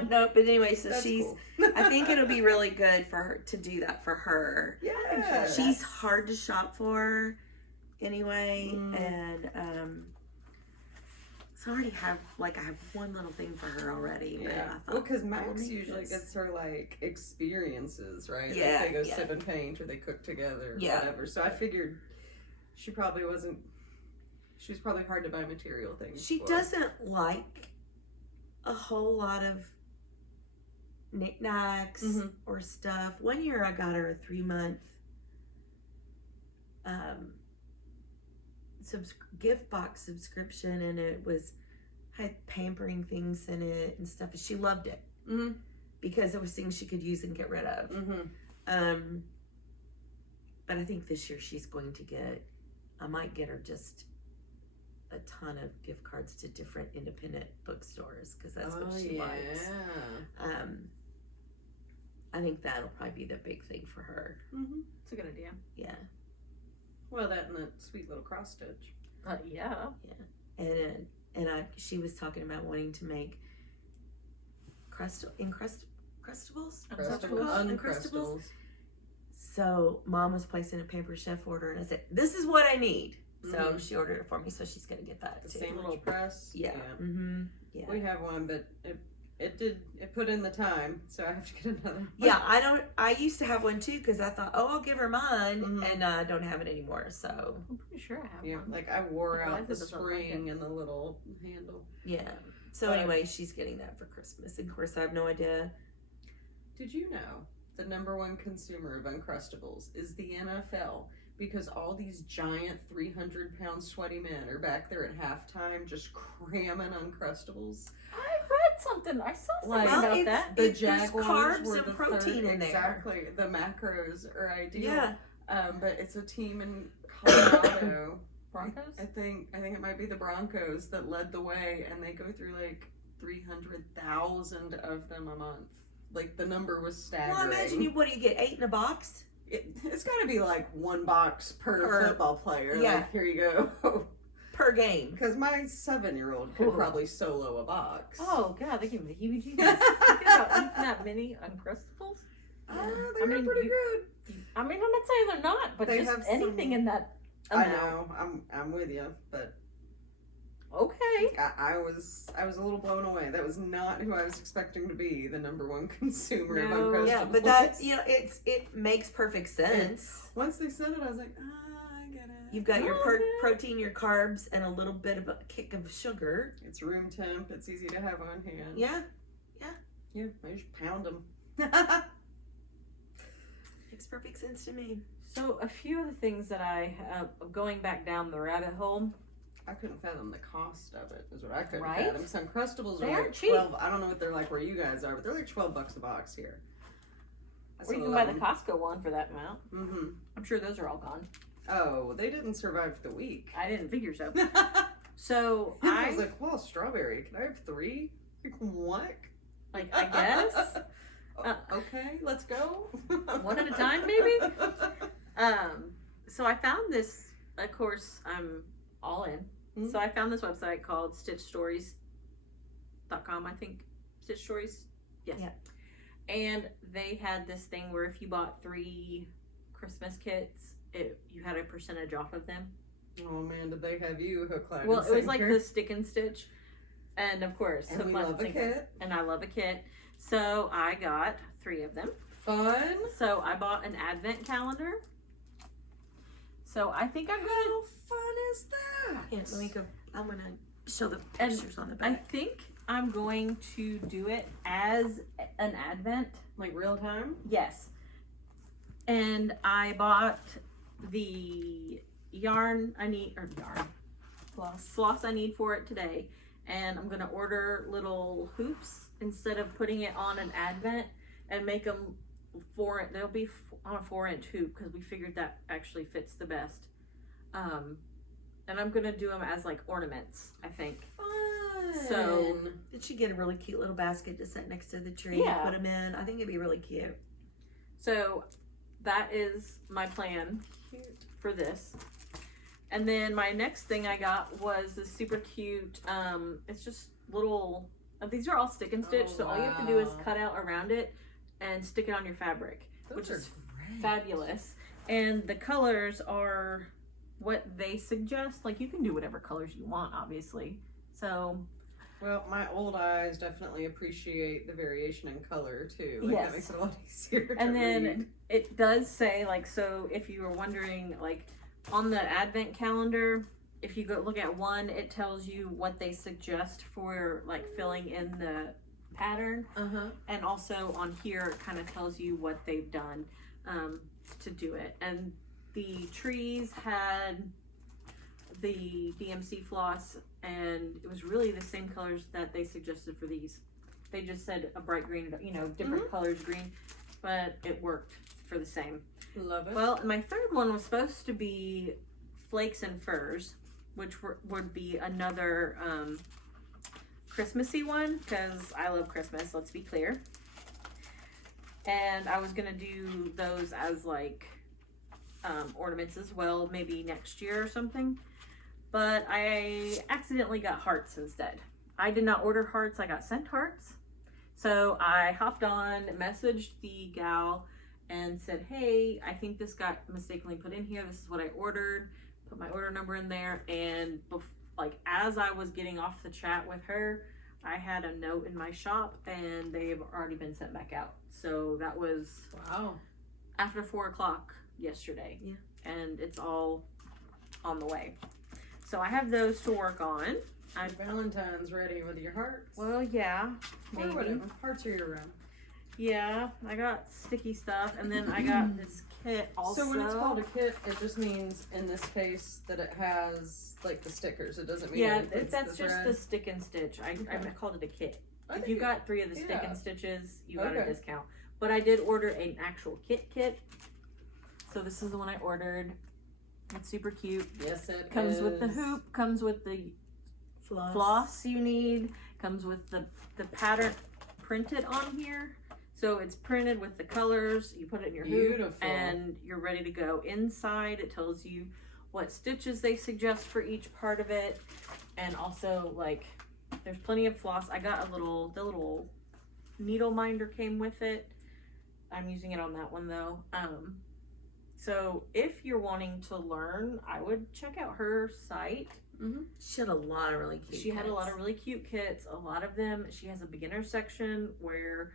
No, but anyway, so That's she's, cool. I think it'll be really good for her to do that for her. Yeah. She's hard to shop for anyway, Mm. and so I already have, like, I have one little thing for her already. But I Yeah. thought, Well, because I'll Max make usually this. gets her like experiences, right? Yeah, Like they go yeah. sip and paint or they cook together or Yeah. whatever. So I figured she probably wasn't. She's probably hard to buy material things. She for. doesn't like a whole lot of knickknacks Mhm. or stuff. One year I got her a 3-month gift box subscription, and it had pampering things in it and stuff. And she loved it Mm-hmm. because it was things she could use and get rid of. Mm-hmm. But I think this year she's going to I might get her just a ton of gift cards to different independent bookstores because that's what she likes. I think that'll probably be the big thing for her. Mm-hmm. It's a good idea. Yeah. Well, that and that sweet little cross stitch. Yeah. And she was talking about wanting to make Uncrustables. Uncrustables. So Mom was placing a Pampered Chef order, and I said, "This is what I need." So Mhm. she ordered it for me, so she's gonna get that The too. same little press. Yeah. Mm-hmm. Yeah. We have one, but it put in the time, so I have to get another one. Yeah, I used to have one too because I thought, oh, I'll give her mine, Mhm. and I don't have it anymore. So I'm pretty sure I have Yeah, one. like I wore Eliza out the doesn't like spring and the little handle. yeah. So But- anyway, she's getting that for Christmas. Of course, I have no idea. Did you know the #1 consumer of Uncrustables is the NFL? Because all these giant 300-pound sweaty men are back there at halftime just cramming Uncrustables. I read something. I saw something Like, about it's- that. The there's Jaguars carbs were and the protein third, in there. Exactly. The macros are ideal. Yeah. But it's a team in Colorado. Broncos? I think it might be the Broncos that led the way, and they go through like 300,000 of them a month. Like the number was staggering. Well, imagine what do you get 8 in a box? It's got to be like 1 box per football player. Yeah. Like, here you go. Per game. Because my 7-year-old could Ooh. probably solo a box. Oh, God, they give me the heebie-jeebies. Thinking about eating that many Uncrustables? They're I mean, pretty good. I mean, I'm not saying they're not, but They just have anything some- in that I amount. know. I'm with you, but Okay. I was a little blown away. That was not who I was expecting to be the #1 consumer of No. Uncrustables. Yeah, but that it makes perfect sense. Once they said it, I was like, I get it. You've got your Okay. protein, your carbs, and a little bit of a kick of sugar. It's room temp. It's easy to have on hand. Yeah, Yeah. I just pound them. makes perfect sense to me. So, a few of the things that going back down the rabbit hole. I couldn't fathom the cost of it. Is what I couldn't Right? fathom. Some Uncrustables They are aren't like cheap. 12. I don't know what they're like where you guys are, but they're like $12 a box here. Or you can buy the Costco one for that amount. Mm-hmm. I'm sure those are all gone. Oh, they didn't survive the week. I didn't figure so. I So, was like, well, strawberry. Can I have 3? Like, what? I guess. Okay, let's go. One at a time, maybe? So I found this, of course, I'm all in. Mhm. So I found this website called stitchstories.com, I think. Stitch Stories? Yes. Yeah. And they had this thing where if you bought 3 Christmas kits, you had a percentage off of them. Oh man, did they have you hook, line, Well, and it was like sinker? the stick and stitch. And of course, And hook, we line, love a sinker. kit. And I love a kit. So I got 3 of them. Fun. So I bought an advent calendar. So I think I'm How gonna. fun is that? Yeah, let me go. I'm gonna show the And pictures on the I back. think I'm going to do it as an advent. Like real time? Yes. And I bought the yarn I need, or yarn, floss I need for it today. And I'm gonna order little hoops instead of putting it on an advent and make them they'll be on a 4-inch hoop because we figured that actually fits the best. and I'm gonna do them as like ornaments, I think. Fun. So Did she get a really cute little basket to set next to the tree Yeah. and put them in? I think it'd be really cute. So that is my plan for this. And then my next thing I got was this super cute, it's just little, these are all stick and stitch, so all you have to do is wow. cut out around it and stick it on your fabric, Those which are is great. fabulous. And the colors are what they suggest. Like, you can do whatever colors you want, obviously. So Well, my old eyes definitely appreciate the variation in color too. Like, Yes. that makes it a lot easier to And then read. it does say, like, so if you were wondering, like, on the advent calendar, if you go look at one, it tells you what they suggest for, like, filling in the pattern. And also on here, it kind of tells you what they've done to do it. And the trees had the DMC floss, and it was really the same colors that they suggested for these. They just said a bright green, you know, different colors green, but it worked for the same. Love it. Well, my third one was supposed to be flakes and furs, which would be another Christmassy one, because I love Christmas, let's be clear. And I was gonna do those as like ornaments as well, maybe next year or something. But I accidentally got hearts instead. I did not order hearts, I got sent hearts. So I hopped on, messaged the gal and said, hey, I think this got mistakenly put in here. This is what I ordered. Put my order number in there. And like as I was getting off the chat with her, I had a note in my shop and they've already been sent back out. So that was Wow. after 4 o'clock yesterday. Yeah. And it's all on the way. So I have those to work on. Valentine's ready with your hearts. Well, yeah, Or maybe. whatever. Hearts are your room. Yeah, I got sticky stuff, and then I got this kit also. So when it's called a kit, it just means in this case that it has like the stickers. It doesn't mean Yeah, it includes that's the just thread. the stick and stitch. I Okay. called it a kit. I If think you got 3 of the stick yeah. and stitches, you got a Okay. discount. But I did order an actual kit. So this is the one I ordered. It's super cute. Yes, it Comes with the is. hoop, comes with the floss you need, comes with the pattern printed on here. So it's printed with the colors, you put it in your hoop, Beautiful. and you're ready to go. Inside it tells you what stitches they suggest for each part of it, and also like there's plenty of floss. I got the little needle minder came with it. I'm using it on that one though. So if you're wanting to learn, I would check out her site. She had a lot of really cute She had a lot kits. of really cute kits. A lot of them, she has a beginner section where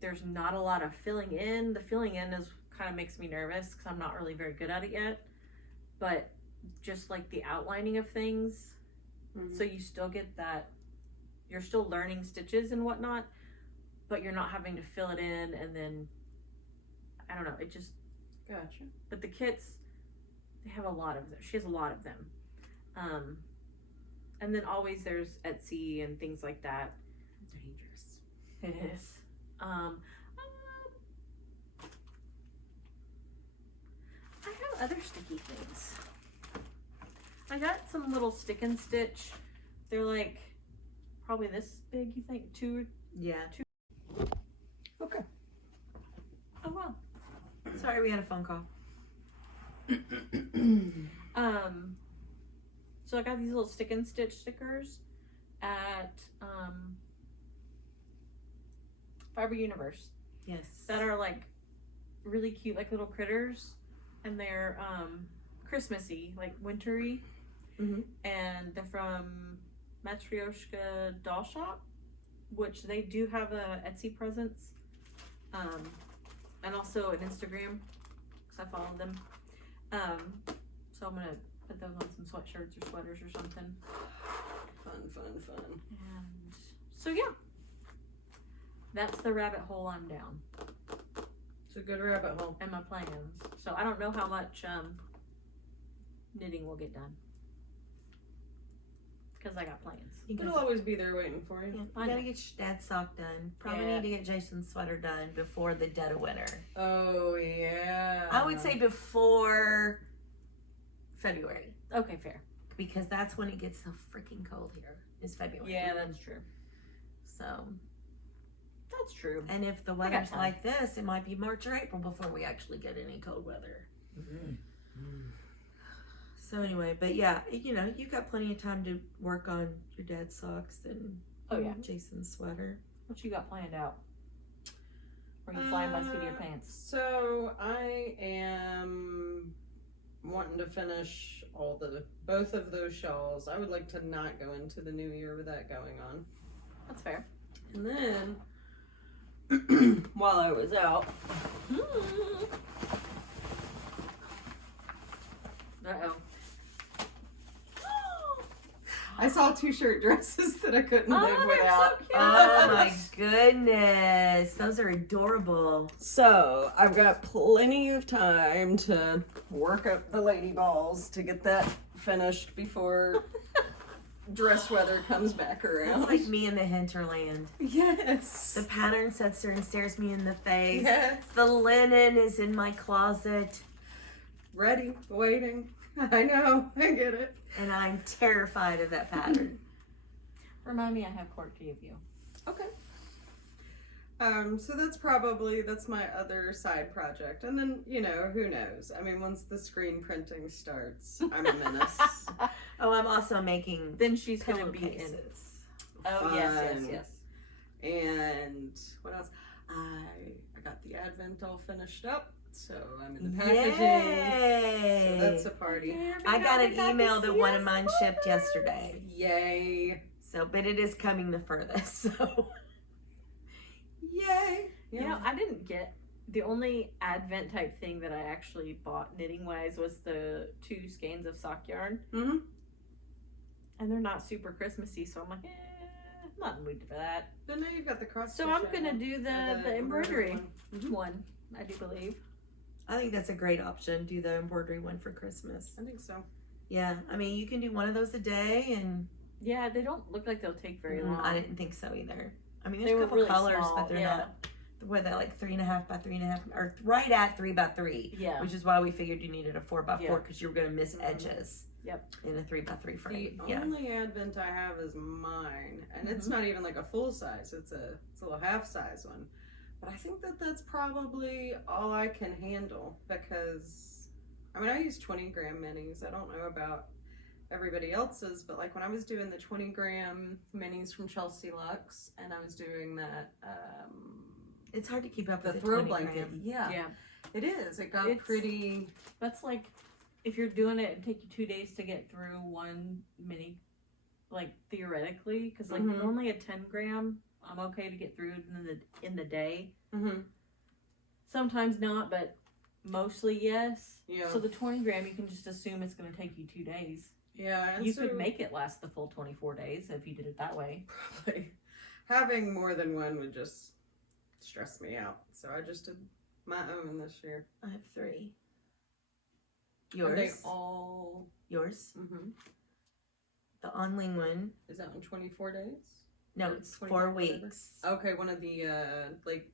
there's not a lot of filling in. The filling in is kind of makes me nervous because I'm not really very good at it yet. But just like the outlining of things, so you still get that, you're still learning stitches and whatnot, but you're not having to fill it in and then, I don't know, it just, Gotcha. but the kits, they have a lot of them. She has a lot of them. And then always there's Etsy and things like that. Dangerous. It is. I have other sticky things. I got some little stick and stitch. They're like probably this big, you think? 2. Yeah. Okay. Oh wow. Sorry, we had a phone call. So I got these little stick and stitch stickers at Fiber Universe Yes. that are like really cute, like little critters, and they're Christmassy, like wintry, Mhm. and they're from Matryoshka Doll Shop, which they do have a Etsy presence, and also an Instagram because I follow them. So I'm gonna put those on some sweatshirts or sweaters or something. Fun. And so yeah, that's the rabbit hole I'm down It's a good rabbit hole. and my plans. So I don't know how much knitting will get done because I got plans. You It'll always be there waiting for you. You I gotta know. get your dad's sock done. Probably Yeah. need to get Jason's sweater done before the dead of winter. Oh yeah. I would say before February. Okay, fair. because that's when it gets so freaking cold here. Is February. Yeah, that's true. So That's true. and if the got weather's time. like this, it might be March or April before we actually get any cold weather. So anyway, but yeah, you know, you got plenty of time to work on your dad's socks and Oh yeah. Jason's sweater. What you got planned out? Or are you flying by the seat of your pants? So I am wanting to finish both of those shawls. I would like to not go into the new year with that going on. That's fair. And then while I was out, Uh-oh. I saw 2 shirt dresses that I couldn't live they're without. so cute. Oh my goodness, those are adorable. So I've got plenty of time to work up the lady balls to get that finished before dress weather comes back around. It's like me in the hinterland. Yes. The pattern sits there and stares me in the face. Yes. The linen is in my closet, Ready, waiting. I know, I get it. and I'm terrified of that pattern. Remind me I have court to give you. Okay. So that's my other side project. And then, you know, who knows? I mean, once the screen printing starts, I'm a menace. Oh, I'm also making Then she's going to be in. pillowcases. Oh, yes. Fun. And what else? I got the Advent all finished up, so I'm in the packaging. Yay! So that's a party. I got an email that one of mine shipped yesterday. Yay. So, but it is coming the furthest. So, Yay. You know, I didn't get the only Advent type thing that I actually bought knitting wise was the 2 skeins of sock yarn, Mm-hmm. and they're not super Christmassy, so I'm like, I'm not in the mood for that. But now you've got the cross. So I'm gonna do the embroidery one. one, I do believe. I think that's a great option. Do the embroidery one for Christmas. I think so. Yeah, I mean, you can do one of those a day, and Yeah, they don't look like they'll take very long. I didn't think so either. I mean, They there's a were couple really colors, small, but they're yeah. not. Were they like 3.5 by 3.5, or right at 3 by 3? Yeah. Which is why we figured you needed a 4 by 4 Yeah. because you were going to miss Mhm. edges. Yep. In a 3 by 3 The frame. Yeah. only Advent I have is mine, and it's not even like a full size. It's a little half size one. But I think that's probably all I can handle because, I mean, I use 20-gram minis. I don't know about everybody else's, but like when I was doing the 20-gram minis from Chelsea Luxe, and I was doing that, It's hard to keep up the with throw 20 blanket. gram. Yeah. It is. It got It's- pretty. That's like if you're doing it and take you 2 days to get through one mini, like theoretically, because like Mhm. normally a 10-gram, I'm okay to get through in the day. Mm-hmm. Sometimes not, but mostly yes. Yeah. So the 20-gram, you can just assume it's going to take you 2 days. Yeah. And You so could make it last the full 24 days if you did it that way. probably having more than one would just stress me out. So I just did my own this year. I have 3. Are they Yours. all? Yours. Mm-hmm. The on-wing one. Is that in 24 days? No, Or it's 24, 4 whatever? weeks. Okay, one of the like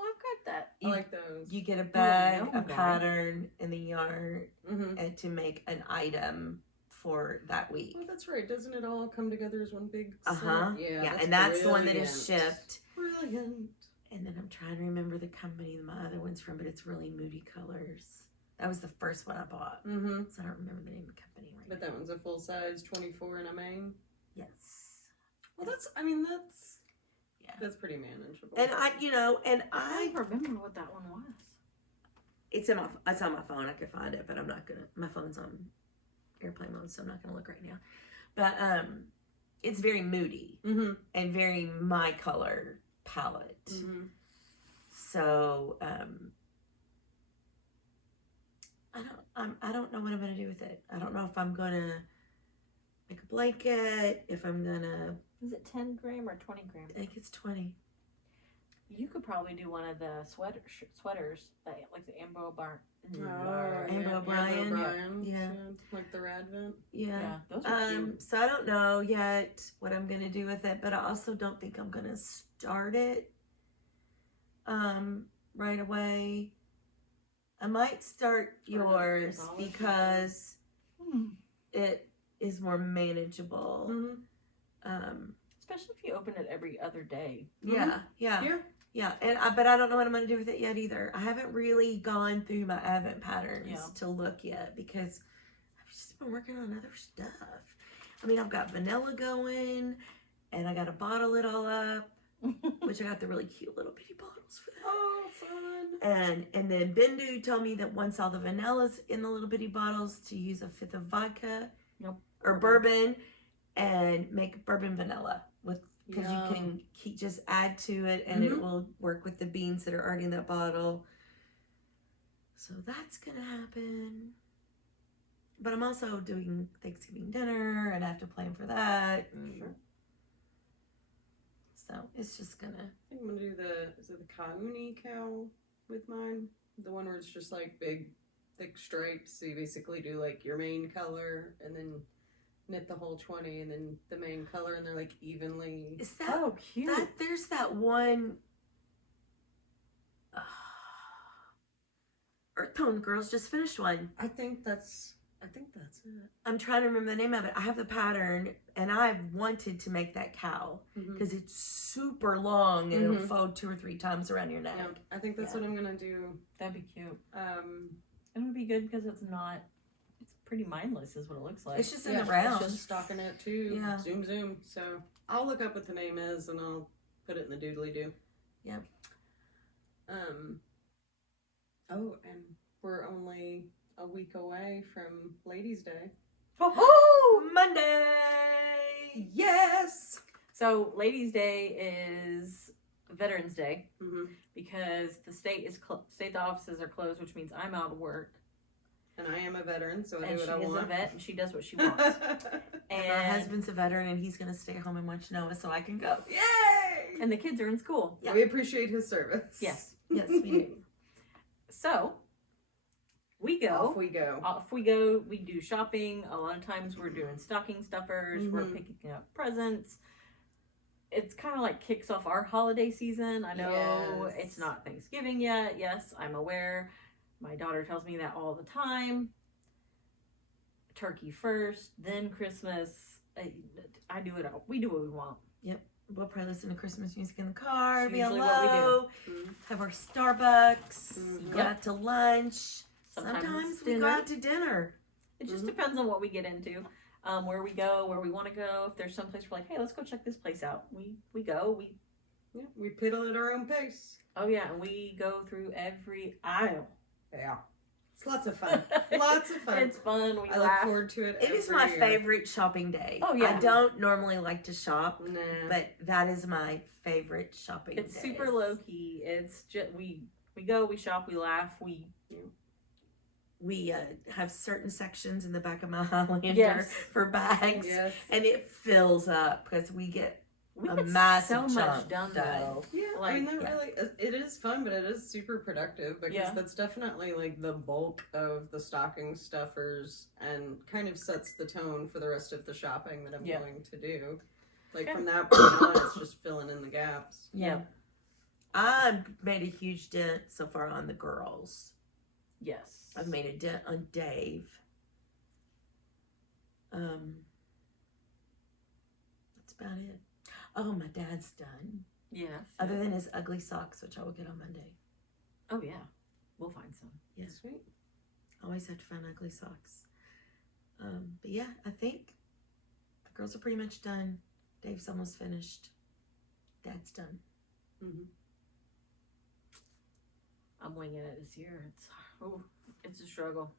Oh, I've got that. I like those. You get a bag, know a that. pattern, and the yarn, Mm-hmm. and to make an item for that week. Oh, that's right. Doesn't it all come together as one big Uh set? huh. Yeah, and that's the one that is brilliant. shipped. Brilliant. And then I'm trying to remember the company that my other one's from, but it's really moody colors. That was the first one I bought, Mm-hmm. so I don't remember the name of the company right But that one's a full size 24 and a main. now. Yes. Well, that's Yeah. that's pretty manageable. And I I don't remember what that one was. it's on my phone. I could find it, but I'm not gonna. My phone's on airplane mode, so I'm not gonna look right now. But it's very moody Mm-hmm. and very my color palette. Mm-hmm. So I don't know what I'm gonna do with it. I don't know if I'm gonna make a blanket. If I'm gonna, Is it 10-gram or 20-gram? I think it's 20. You could probably do one of the sweaters, like the Amber Bar. Amber O'Brien. Yeah. Like the Radvent. Yeah. Those are cute. So I don't know yet what I'm gonna do with it, but I also don't think I'm gonna start it right away. I might start yours Start off because Hmm. it is more manageable. Mm-hmm. Especially if you open it every other day. Yeah. And but I don't know what I'm gonna do with it yet either. I haven't really gone through my Advent patterns to look yet because I've just been working on other stuff. I mean, I've got vanilla going, and I got to bottle it all up, which I got the really cute little bitty bottles for that. Oh, fun! And then Bindu told me that once all the vanilla's in the little bitty bottles, to use a 5th of vodka or bourbon and make bourbon vanilla with, because you can just add to it and it will work with the beans that are already in that bottle. So that's gonna happen. But I'm also doing Thanksgiving dinner and I have to plan for that. Sure. So it's just gonna. I think I'm gonna do is it the Kauni cow with mine? The one where it's just like big, thick stripes. So you basically do like your main color and then knit the whole 20 and then the main color and they're like evenly. Is that cute? There's that one. Earth Tone Girls just finished one. I think that's it. I'm trying to remember the name of it. I have the pattern, and I've wanted to make that cow because it's super long and it'll fold 2 or 3 times around your neck. Yeah, I think that's what I'm gonna do. That'd be cute. And it would be good because it's pretty mindless, is what it looks like. It's just in the round. It's just stocking it too. Yeah. Zoom. So I'll look up what the name is and I'll put it in the doodly doo. Yep. Oh, and we're only a week away from Ladies' Day. Oh, Monday! Yes! So, Ladies' Day is Veterans Day because the state offices are closed, which means I'm out of work. And I am a veteran, so I And do what I she is want. a vet, and she does what she wants. And my husband's a veteran, and he's going to stay home and watch Noah so I can go. Yay! And the kids are in school. Yeah. We appreciate his service. Yes. Yes, we do. So, we go. Off we go. Off we go. We do shopping. A lot of times we're doing stocking stuffers. We're picking up presents. It's kind of like kicks off our holiday season. I know it's not Thanksgiving yet. Yes, I'm aware. My daughter tells me that all the time. Turkey first, then Christmas. I do it all. We do what we want. Yep. We'll probably listen to Christmas music in the car, It's be usually alone, what we do. have our Starbucks, go out to lunch. Sometimes we dinner. go out to dinner. It just depends on what we get into, where we go, where we want to go. If there's some place we're like, hey, let's go check this place out. We go. We piddle at our own pace. Oh yeah, and we go through every aisle. Yeah. It's lots of fun. Lots of fun. It's fun. We I laugh. look forward to it. It is my favorite shopping day. Oh, yeah. I don't normally like to shop, Nah. but that is my favorite shopping day. It's super low key. It's just we go, we shop, we laugh, We have certain sections in the back of my Highlander for bags, and it fills up because we get a massive so much chunk done though. Yeah, Like, I mean, that really, it is fun, but it is super productive because that's definitely like the bulk of the stocking stuffers and kind of sets the tone for the rest of the shopping that I'm going to do. Like from that point on, it's just filling in the gaps. Yeah. I've made a huge dent so far on the girls. Yes. I've made a dent on Dave. That's about it. Oh, my dad's done. Yes. Other than his ugly socks, which I will get on Monday. Oh yeah. We'll find some. Yeah. Sweet. Always have to find ugly socks. But yeah, I think the girls are pretty much done. Dave's almost finished. Dad's done. I'm winging it this year. It's a struggle.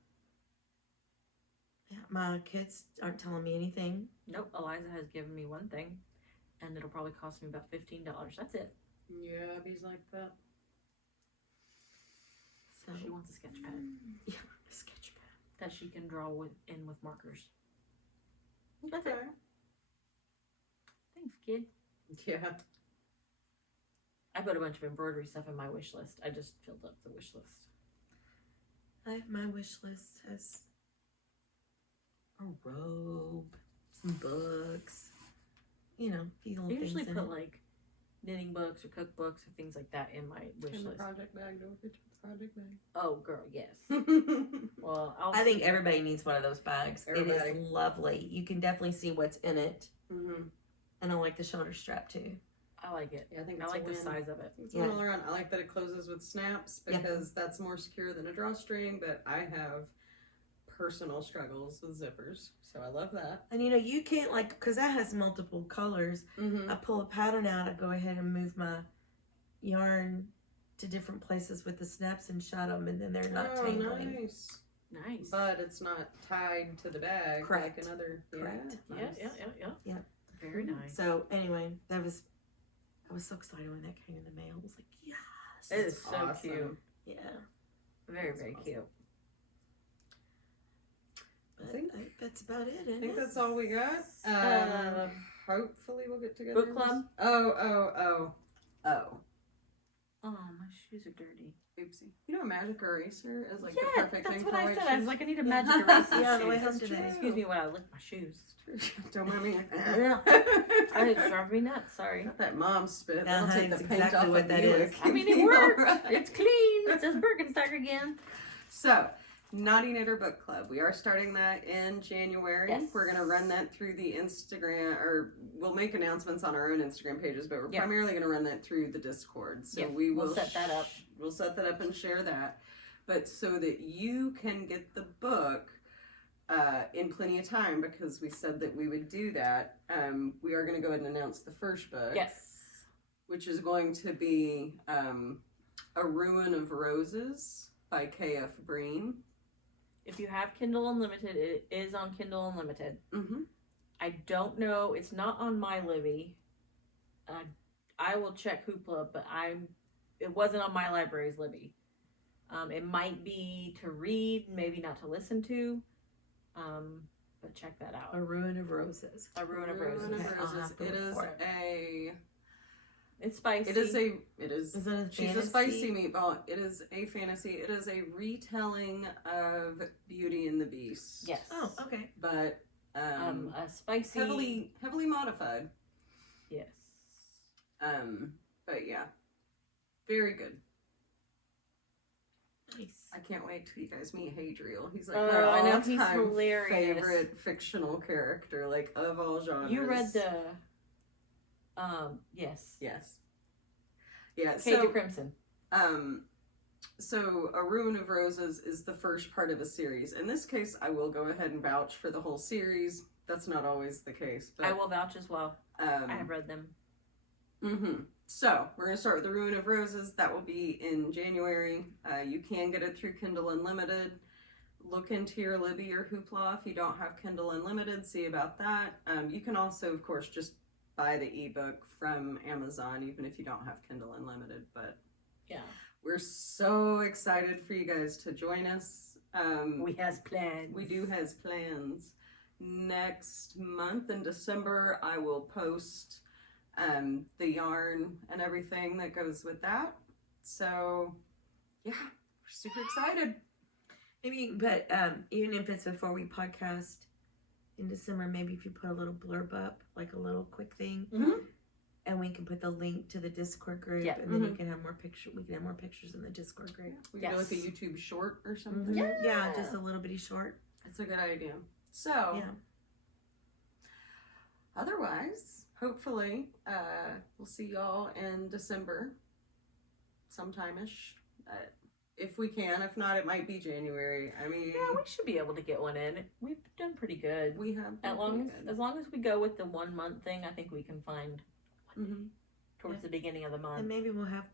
Yeah, my kids aren't telling me anything. Nope. Eliza has given me one thing, and it'll probably cost me about $15. That's it. Yeah, Abby's like that. So She wants a sketch pad yeah, a sketch pad that she can draw with markers. That's Okay. it. Thanks, kid. Yeah. I put a bunch of embroidery stuff in my wish list. I just filled up the wish list. I have my wish list as a robe, some books, you know, a few little I things usually in put it. like knitting books or cookbooks or things like that in my wish In the list. project bag. Don't forget the project Oh, girl, yes. bag. Well, I think everybody needs one of those bags. It Everybody. is lovely. You can definitely see what's in it. Mm-hmm. And I like the shoulder strap too. I like it. Yeah, I think I it's like a the win. size of it. It's a win all around. I like that it closes with snaps because that's more secure than a drawstring, but I have personal struggles with zippers, so I love that. And you know, you can't like, because that has multiple colors. Mm-hmm. I pull a pattern out, I go ahead and move my yarn to different places with the snaps and shut them, and then they're not tangling. Nice. Nice. But it's not tied to the bag. Correct. Like another. Correct. Yeah. Yeah. Nice. Yeah. Very nice. So anyway, I was so excited when that came in the mail. I was like, yes. It is so Awesome. cute. Yeah. Very, That's very awesome. cute. But I think- that's about it. I think that's all we got. Hopefully we'll get together. Book club? Oh. Oh, my shoes are dirty. Oopsie. You know, a magic eraser is like Yeah, the perfect that's thing what for I white said. I was shoes. like, I need a magic eraser. Yeah, on the way shoes. home That's today. true. Excuse me while I lick my shoes. Don't mind me. It drives me nuts. Sorry. Got that mom spit. Uh-huh, That'll take it's the paint exactly off what of that you. is. I mean, it worked. It's clean. It says Birkenstock again. So, Naughty Knitter Book Club. We are starting that in January. Yes. We're going to run that through the Instagram, or we'll make announcements on our own Instagram pages, but we're Yeah. primarily going to run that through the Discord. So Yeah, we will we'll set that up. We'll set that up and share that. But so that you can get the book in plenty of time, because we said that we would do that, we are going to go ahead and announce the first book. Yes. Which is going to be A Ruin of Roses by K.F. Breen. If you have Kindle Unlimited, it is on Kindle Unlimited. Mm-hmm. I don't know. It's not on my Libby. I will check Hoopla, but it wasn't on my library's Libby. It might be to read, maybe not to listen to. But check that out. A Ruin of Roses. A Ruin of Ruin Roses. of Okay, I'll Roses. have to It look is for it. It's spicy. It is. Is it a She's a fantasy? spicy meatball. It is a fantasy. It is a retelling of Beauty and the Beast. Yes. Oh, okay. But A spicy. heavily modified. Yes. But yeah, very good. Nice. I can't wait till you guys meet Hadriel. He's like Oh, my I know, all-time he's hilarious. favorite fictional character, like of all genres. You read the. Yes. Yes. Yeah. Cage So of Crimson. So A Ruin of Roses is the first part of a series. In this case, I will go ahead and vouch for the whole series. That's not always the case, but I will vouch as well. I have read them. So we're going to start with The Ruin of Roses. That will be in January. You can get it through Kindle Unlimited. Look into your Libby or Hoopla if you don't have Kindle Unlimited. See about that. You can also, of course, just buy the ebook from Amazon, even if you don't have Kindle Unlimited. But Yeah. we're so excited for you guys to join us. We has plans. We do has plans. Next month in December, I will post the yarn and everything that goes with that. So, yeah, we're super excited. Maybe you can put, even if it's before we podcast in December, maybe if you put a little blurb up, like a little quick thing, Mhm. and we can put the link to the Discord group, Yeah. and then you can have more pictures. We can have more pictures in the Discord group. We can do like a Yes. YouTube short or something. Mhm. Yeah, just a little bitty short. That's a good idea. So, Yeah. otherwise, hopefully, we'll see y'all in December, sometime-ish. If we can. If not, it might be January. I mean, Yeah, we should be able to get one in. We've done pretty good. we have. As long as we go with the 1 month thing, I think we can find towards Yeah. the beginning of the And month. maybe we'll have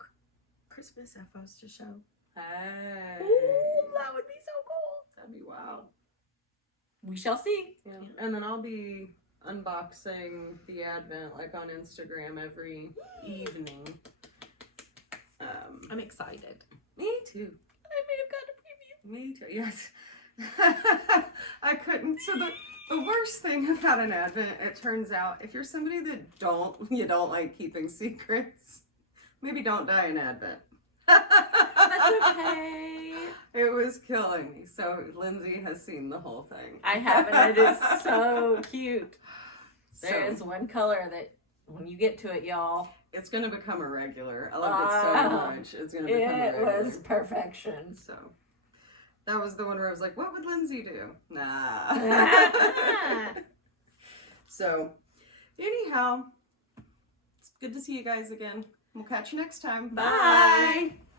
Christmas FOs to show. Hey. Ooh, that would be so cool. That'd be wild. We shall see. Yeah. And then I'll be unboxing the Advent like on Instagram every evening. I'm excited. Me too. I may have gotten a preview. Me too. Yes. I couldn't. So the worst thing about an Advent, it turns out, if you're somebody that you don't like keeping secrets, maybe don't die in Advent. That's okay. It was killing me. So Lindsay has seen the whole thing. I have, and it is so cute. So- There is one color that when you get to it, y'all, It's gonna become a regular. I loved it so much. It's gonna become a regular. it was perfection. So that was the one where I was like, what would Lindsay do? Nah. So anyhow, it's good to see you guys again. We'll catch you next time. Bye.